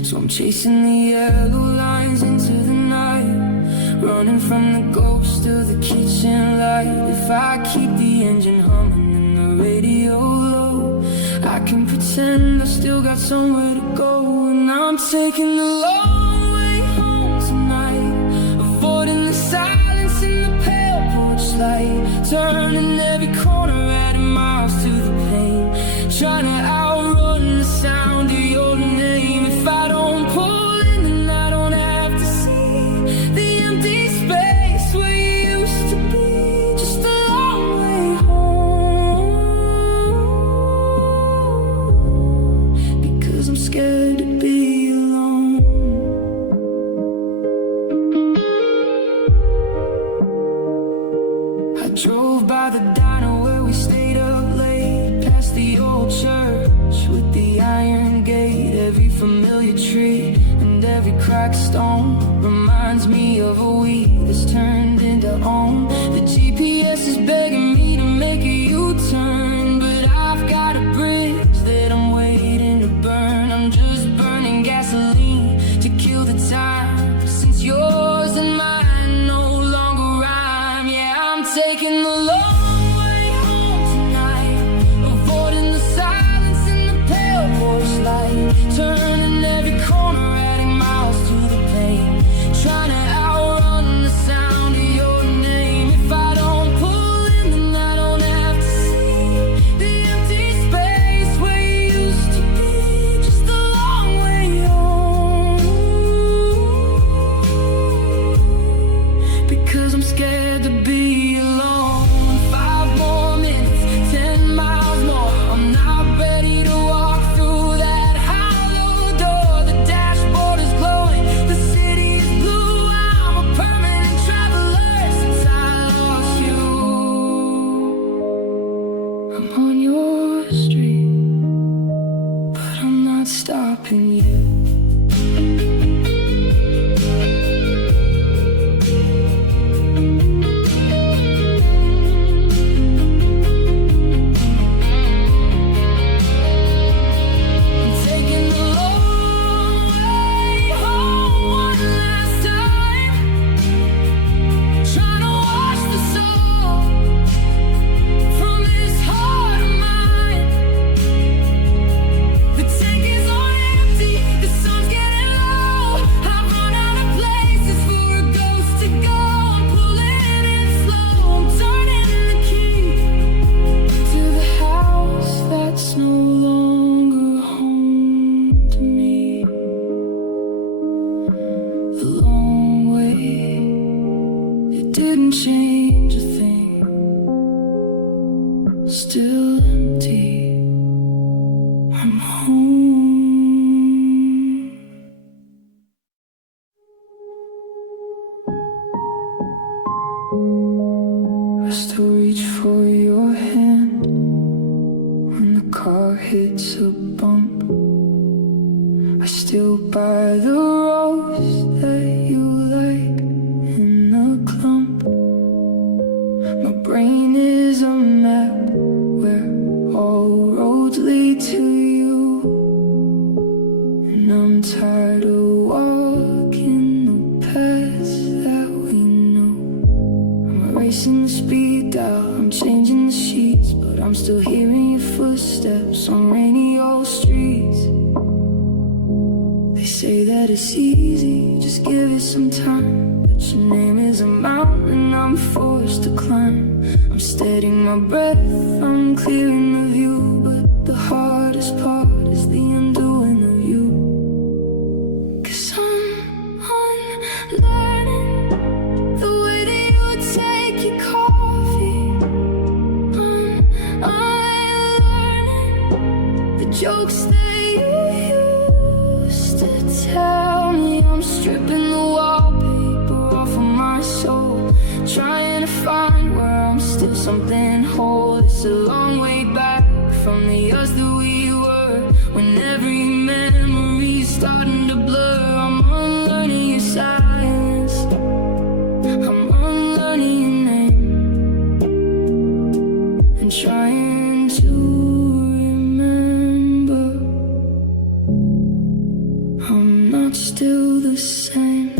so I'm chasing the yellow lines into the night, running from the ghost of the kitchen light. If I keep the engine humming and the radio low, I can pretend I still got somewhere to go. And I'm taking the long way turning every corner, adding miles to the pain, trying to outrun the sound of your name. If I don't pull in, then I don't have to see the empty space where you used to be. Just a long way home, because I'm scared to be alone. I drove by the diner where we stayed up late, past the old church with the iron gate. Every familiar tree and every cracked stone reminds me of a week that's turned into home. The GPS is begging me to make a U-turn, but I've got a bridge that I'm waiting to burn. I'm just burning gasoline to kill the time, since yours and mine no longer rhyme. Yeah, I'm taking the long way home tonight, avoiding the silence in the pale porch light, turning every corner, adding miles to the pain, trying to outrun the sound of your name. If I don't pull in, then I don't have to see the empty space where you used to be. Just a long way home, because I'm scared to be alone. 5 more minutes, 10 miles more, I'm not ready to walk through that hollow door. The dashboard is glowing, the city is blue. I'm a permanent traveler since I lost you. I'm on your street, but I'm not stopping you. I'm taking the long way home one last time, trying to wash the soul from this heart of mine. The tank is on empty, the sun's getting low. I've run out of places for a ghost to go. I'm pulling in slow, I'm turning the key to the house that's no longer home to me. The long way, it didn't change a thing, still empty. I'm home. I still reach for your hand when the car hits a bump. I still buy the rose that you like in a clump. My brain is a map where all roads lead to you, and I'm tired of walking the paths that we know. I'm erasing the speed dial, I'm changing the sheets, but I'm still hearing your footsteps on rainy old streets. They say that it's easy, just give it some time, but your name is a mountain I'm forced to climb. I'm steadying my breath, I'm clearing the view, but the hardest part is the undoing of you. 'Cause I'm unlearning the way that you would take your coffee. I'm unlearning the jokes that you used to tell me. I'm stripping the wallpaper off of my soul, trying to find where I'm still something whole. It's a long way back from the us that we were, when every memory's starting to blur. I'm unlearning your silence, I'm unlearning your name, and trying to remember I'm not still the same.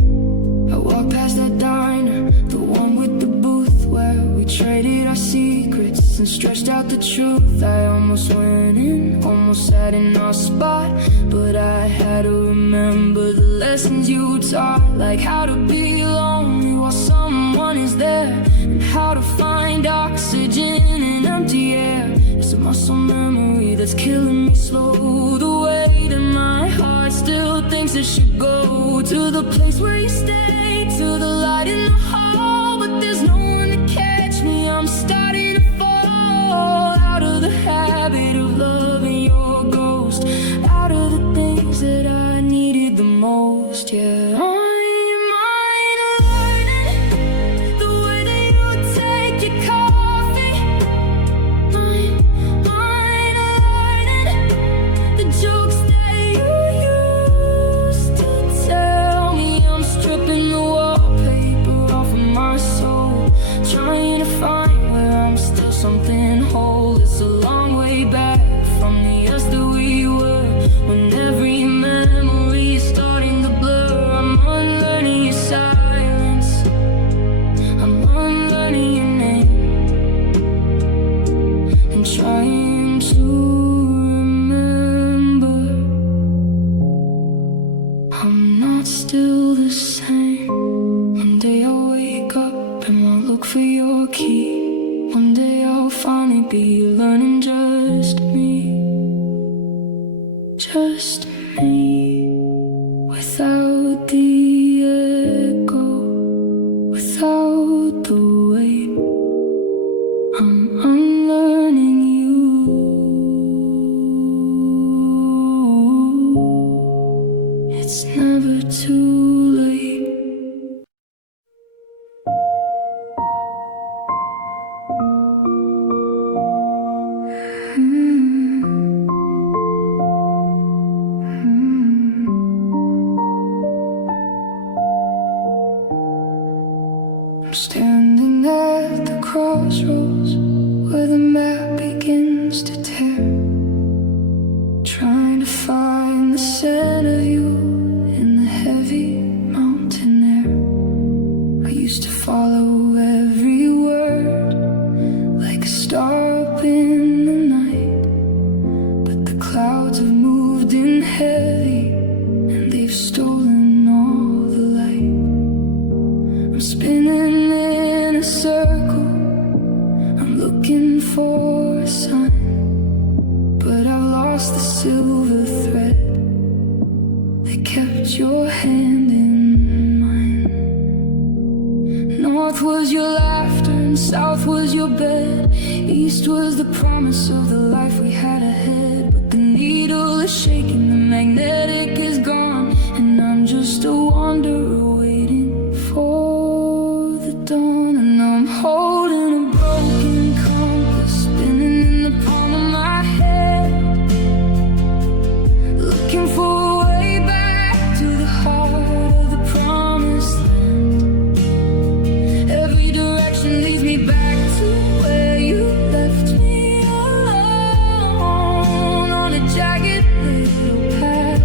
I walk past that diner, the one with the booth where we traded our secrets and stretched out the truth. I almost went in, almost sat in our spot, but I had to remember the lessons you taught, like how to be lonely while someone is there, and how to find oxygen in empty air. It's a muscle memory that's killing me slow. The weight in my heart still thinks it should go to the place where you stay, to the light in the hall, but there's no one to catch me. I'm starting to fall out of the habit of loving your ghost, out of the things that I needed the most. Yeah, something whole. It's a long way back from the us that we were, when every memory is starting to blur. I'm unlearning your silence, I'm unlearning your name, and trying to remember I'm not still the same. One day I'll wake up and won't look for your key. One day I'll finally be learning just me, without the echo, without the weight. I'm unlearning you. It's never too late. I'm standing at the crossroads where the map begins to tear, trying to find the scent of you in the heavy mountain air. I used to follow every word like a star up in the night, but the clouds have moved in heavy and they've stolen all the light. I'm spinning in a circle, I'm looking for a sign, but I've lost the silver thread that kept your hand in mine. North was your laughter and south was your bed, east was the promise of the life we had ahead. But the needle is shaking, the magnetic is gone, and I'm just a wanderer waiting for the dawn. And I'm holding a broken compass, spinning in the palm of my head, looking for a way back to the heart of the promised land. Every direction leads me back to where you left me alone, on a jagged little path.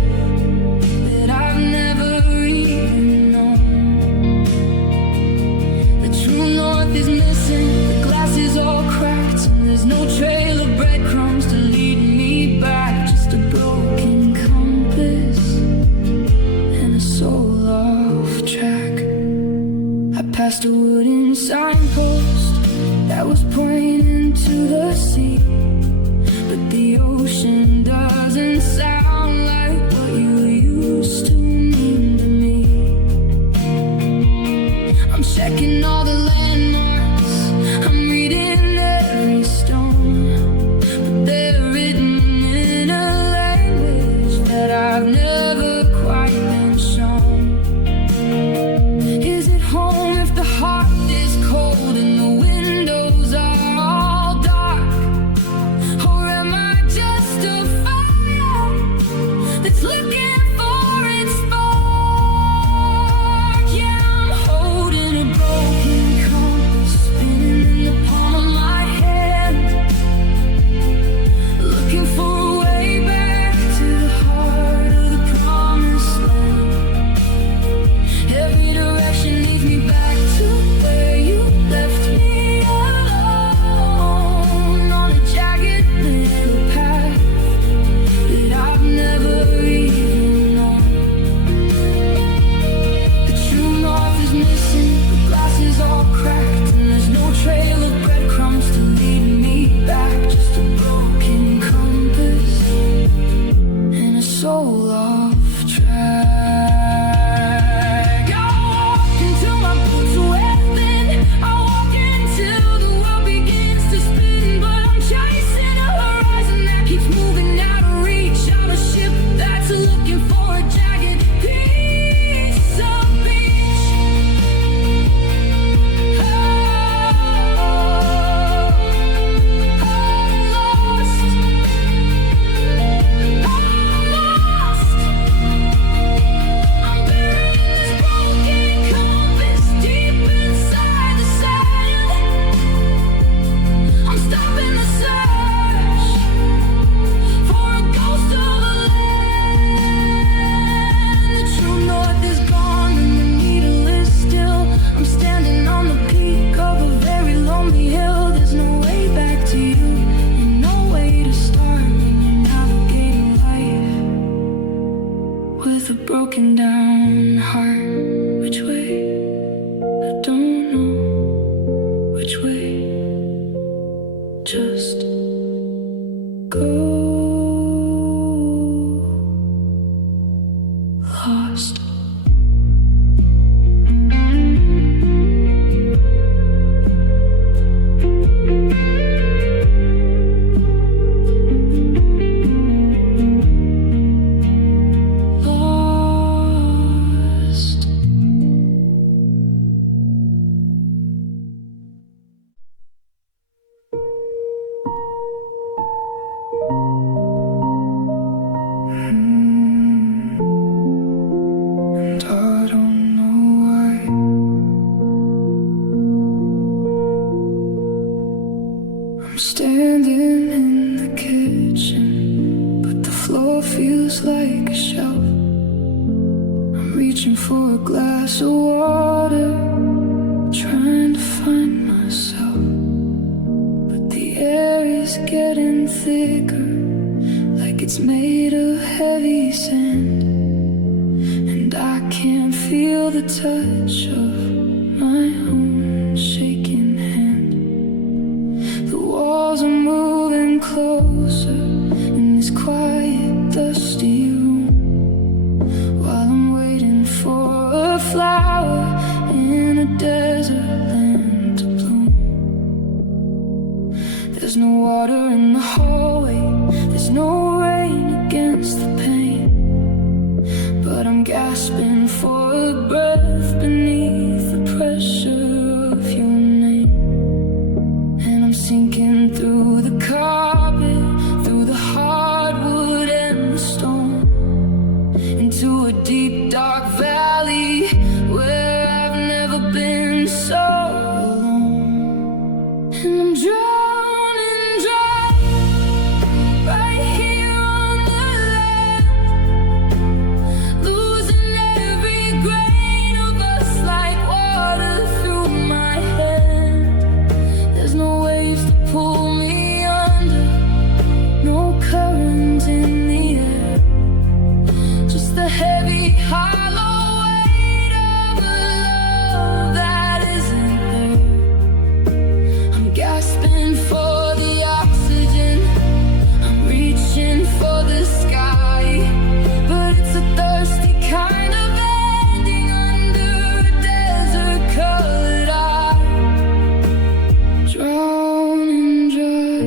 go lost. And I don't know why. I'm standing in the kitchen, but the floor feels like a shelf. I'm reaching for a glass of water, trying to find myself. But the air is getting thicker, like it's made of heavy sand. And I can't feel the touch of my own shaking hand. The walls are moving closer in this quiet, dusty room, while I'm waiting for a flower in a desert land to bloom. There's no water in the hallway, there's no rain against the pain, but I'm gasping for a breath beneath the pressure of your name. And I'm sinking through the carpet, through the hardwood and the stone, into a deep dark valley where I've never been so alone. And I'm drowning dry right here on the land, losing every grain of us like water through my hand. There's no waves to pull me under, no current in the air, just the heavy hollow weight of a love that isn't there. I'm gasping for the oxygen, I'm reaching for the sky, but it's a thirsty kind of ending under a desert-colored eye. Drowning dry,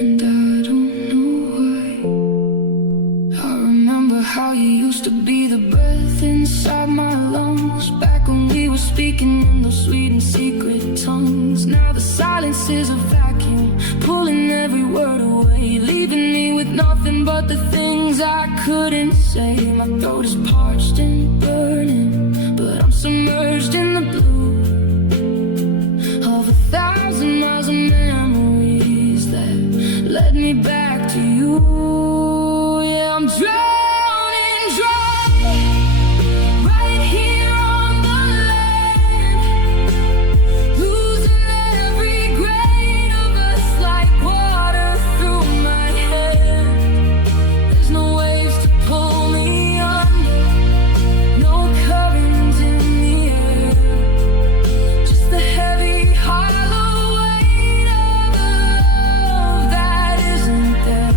and I don't know why. I remember how you used to be the breath inside my lungs, back when we were speaking in those sweet and secret tongues. Now the silence is a vacuum, pulling every word away, leaving me with nothing but the things I couldn't say. My throat is parched and burning, but I'm submerged in the blue of 1,000 miles of memories that led me back to you. Yeah, I'm drowning dry right here on the land, losing every grain of us like water through my hand. There's no waves to pull me under, no current in the air, just the heavy hollow weight of a love that isn't there.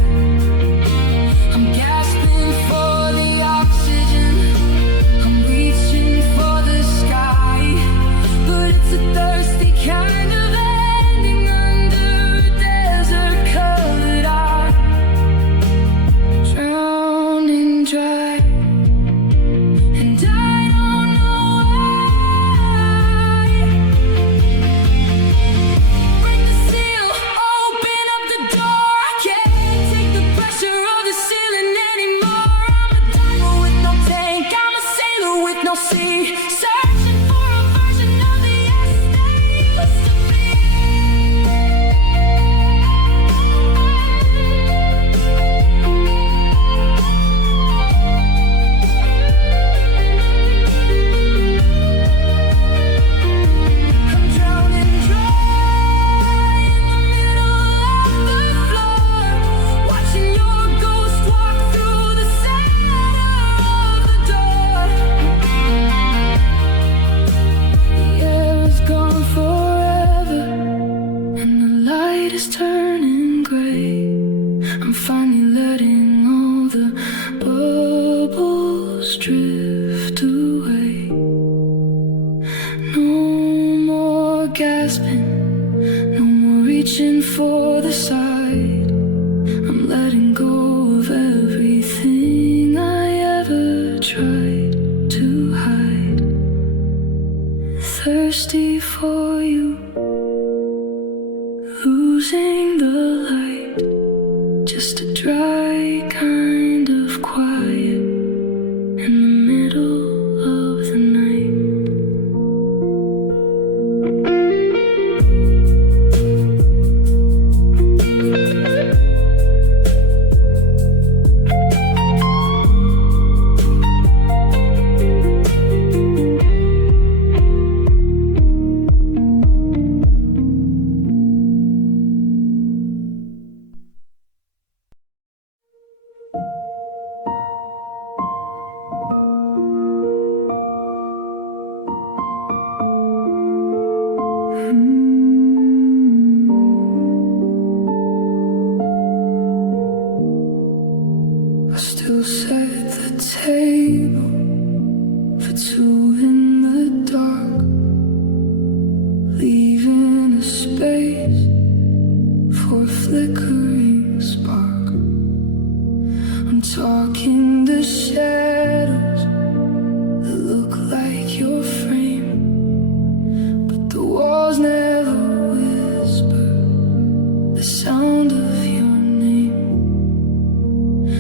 set the table for two in the dark, leaving a space for a flickering spark. I'm talking the shadows that look like your frame, but the walls never whisper the sound of your name.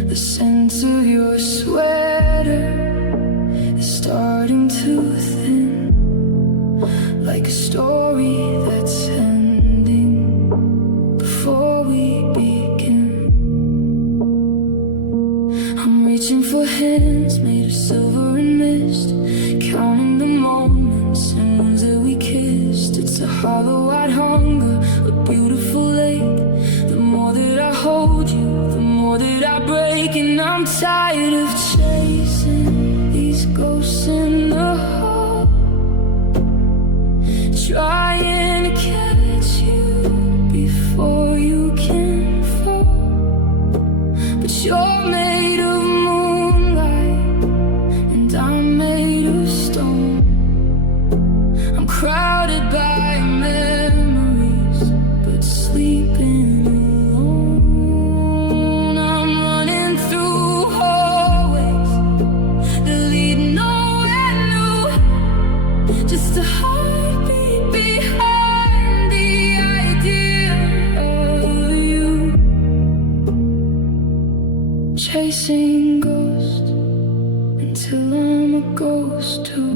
The scent of your sweater is starting to thin, like a story that's ending before we begin. I'm reaching for hands made of silver and mist, counting the moments and wounds that we kissed. It's a hollow-eyed hunger, a beautiful lake. The more that I hold you, the more that I break. And I'm tired of chasing these ghosts in the hall, trying to catch you before you can fall. But you're made of moonlight and I'm made of stone. I'm crowded by memories, but sleeping alone. I'm running through hallways that lead nowhere new, just a heartbeat behind the idea of you. Chasing ghosts until I'm a ghost too.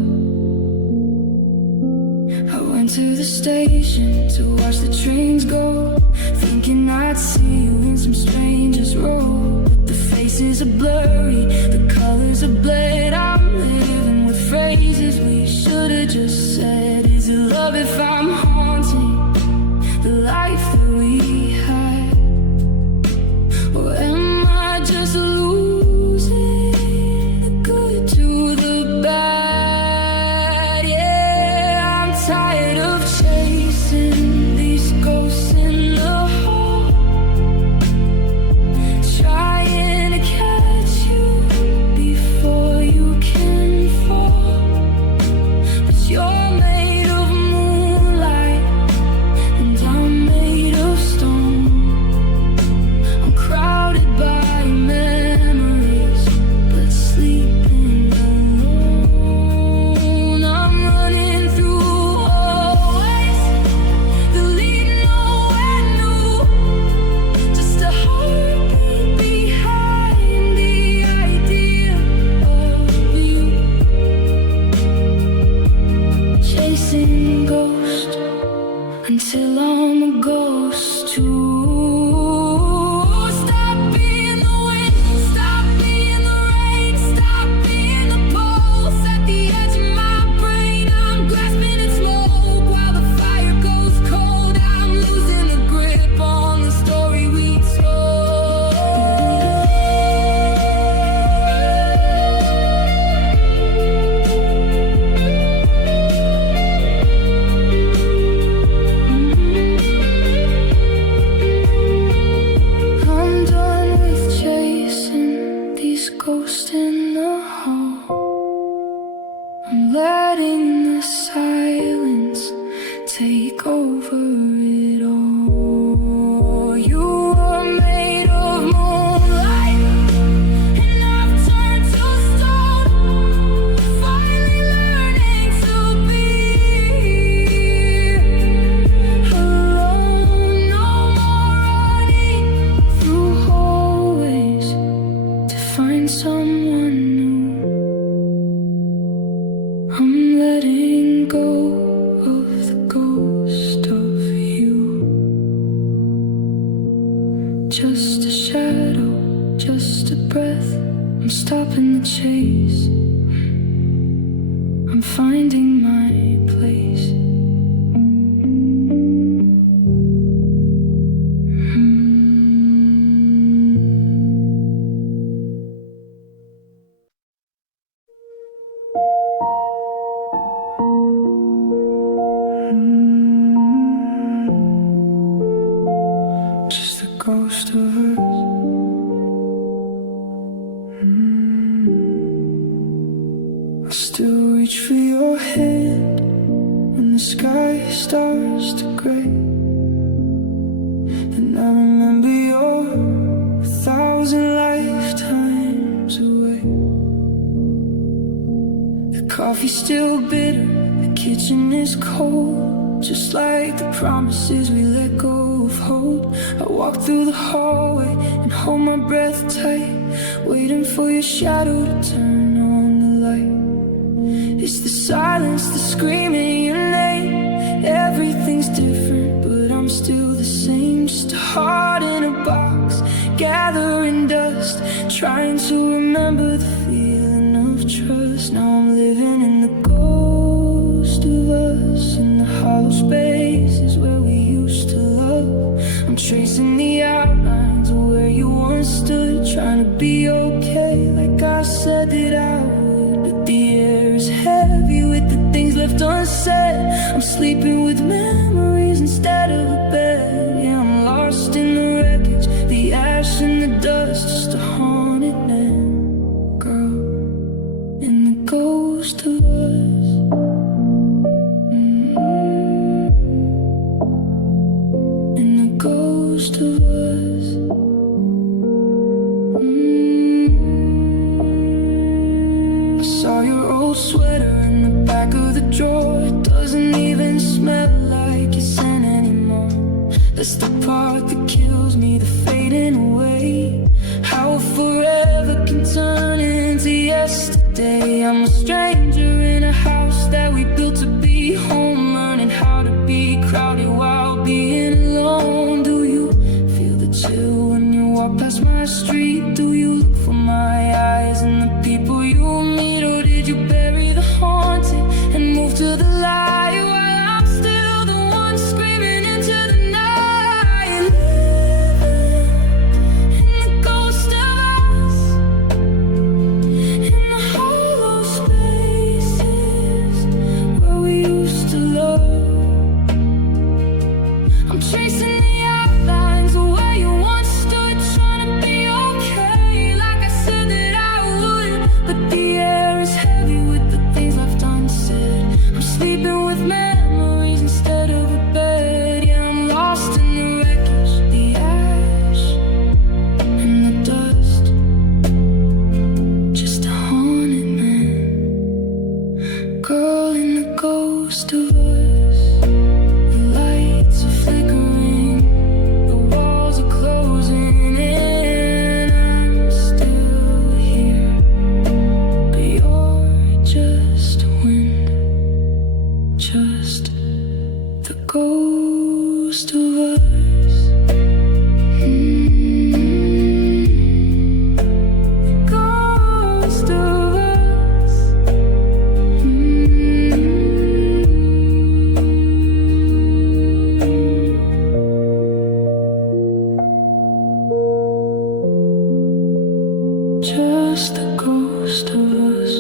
I went to the station to watch the trains go, thinking I'd see you in some stranger's role. But the faces are blurry, the colors are bled. I'm living with phrases we should've just said. Is it love if I'm haunting the life that we had? Or am I just losing the good to the bad? Yeah, I'm tired of chasing these ghosts in the hall, trying to catch you before you can fall. But you're made of moonlight and I'm made of stone. I'm crowded by memories, but sleeping alone. I'm running through hallways that lead nowhere new, just a heartbeat behind the idea of you. Chasing ghosts until I'm a ghost too. Stop being the wind, stop being the rain, stop being the pulse at the edge of my brain. I'm grasping at smoke while the fire goes cold. I'm losing the grip on the story we told. I'm done with chasing these ghosts in the hall. I'm letting the silence take over it all. You are made of moonlight and I've turned to stone, finally learning to be alone. No more running through hallways to find someone new. I'm letting go of the ghost of you. Just a shadow, just a breath. I'm stopping the chase. I'm finding my place. Just a ghost of us. coffee's still bitter, the kitchen is cold, just like the promises we let go of hold. I walk through the hallway and hold my breath tight, waiting for your shadow to turn on the light. It's the silence, the screaming your name. Everything's different, but I'm still the same. Just a heart in a box, gathering dust, trying to remember the feeling of trust. Now I'm living in the ghost of us, in the hollow spaces where we used to love. I'm tracing the outlines of where you once stood, trying to be okay like I said that I would. But the air is heavy with the things left unsaid. I'm sleeping with memories instead of a bed. Yeah, I'm lost in the wreckage, the ash and the dust, just a haunted land, girl, in the ghost of us. In the ghost of us. I saw your old sweater in the back of the drawer. It doesn't even smell like your scent anymore. That's the part that kills me, the fading away. How a forever can turn into yesterday. I'm a stranger in a house that we built to be home, learning how to be crowded while being alone. Do you feel the chill when you walk past my street? Do you look for my eyes and the people you meet? Or did you bury the haunted and move to the light while I'm still the one screaming into the night? In the ghost of us, in the hollow spaces where we used to love. I'm chasing the outlines of where you once stood, trying to be okay like I said that I would. But the air is heavy with the things left unsaid. I'm sleeping with memories instead of a bed. Yeah, I'm lost in the wreckage, the ash and the dust, just a haunted man, girl, in the ghost of us. The lights are flickering, the walls are closing in. I'm still here, but you're just wind, just the ghost of us. The ghost of us. Just the ghost of us.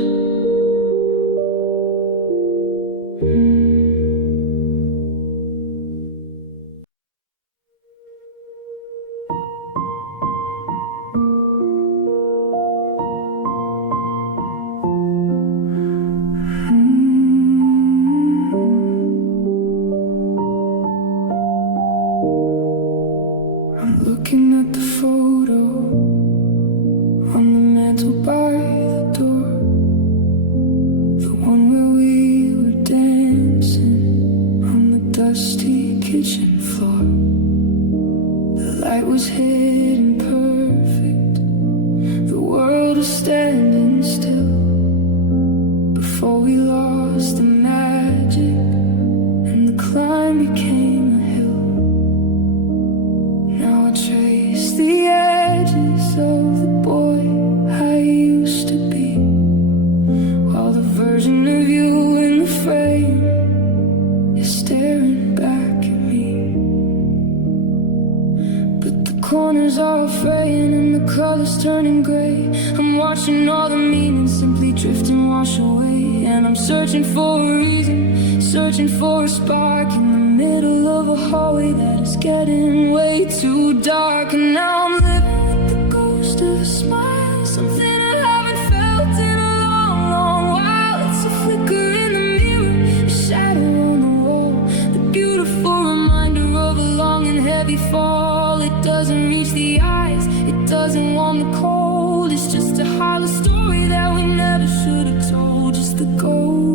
I'm looking at the photo on the mantle by the door, the one where we were dancing on the dusty kitchen floor. The light was hidden perfect, the world was standing still before we lost the magic and the climb became a hill. Now I trace the edges of the boy I used to be, while the version of you in the frame is staring back at me. But the corners are fraying and the colors turning gray. I'm watching all the meanings simply drift and wash away. And I'm searching for a reason, searching for a spark in the middle of a hallway that is getting way too dark. And now I'm living with the ghost of a smile, something I haven't felt in a long, long while. It's a flicker in the mirror, a shadow on the wall, the beautiful reminder of a long and heavy fall. It doesn't reach the eyes, it doesn't warm the cold. It's just a hollow story that we never should have told. Just the ghost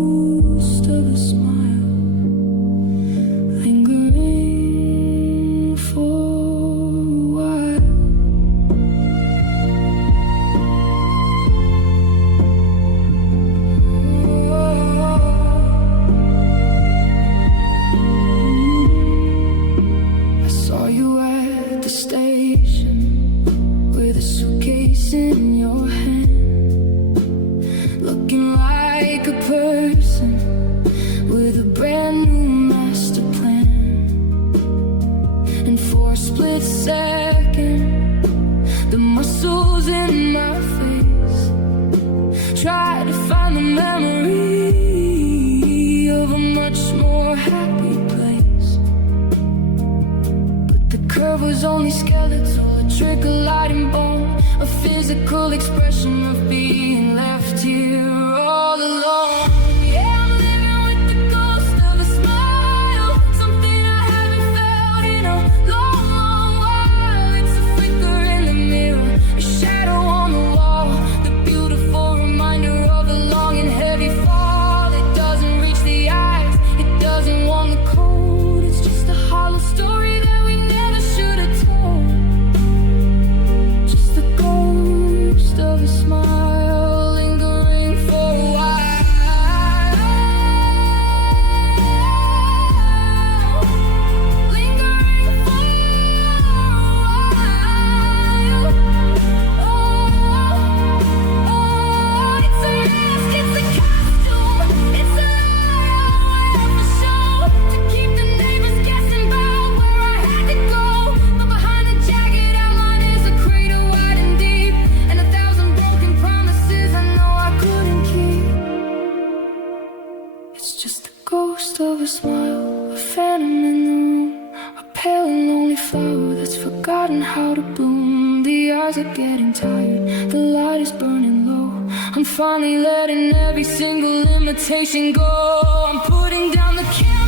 words only skeletal, a trick of light and bone, a physical expression of being left here all alone. Yeah, I'm living with the ghost of a smile, something I haven't felt in a long, long while. It's a flicker in the mirror, a shadow on the wall, the beautiful reminder of a long and heavy fall. It doesn't reach the eyes, it doesn't want the cold. It's just a hollow story that we never should have told. Just the ghost of a smile lingering for a while. Lingering for a while. Oh, it's a mask, it's a costume, it's a lie I wear for show, to keep the neighbors guessing about where I had to go. But behind the jagged outline is a crater wide and deep, and 1,000 broken promises I know I couldn't keep. It's just the ghost of a smile, a phantom in the room, a pale and lonely flower that's forgotten how to bloom. The eyes are getting tired, the light is burning low. I'm finally letting every single limitation go. I'm putting down the camera.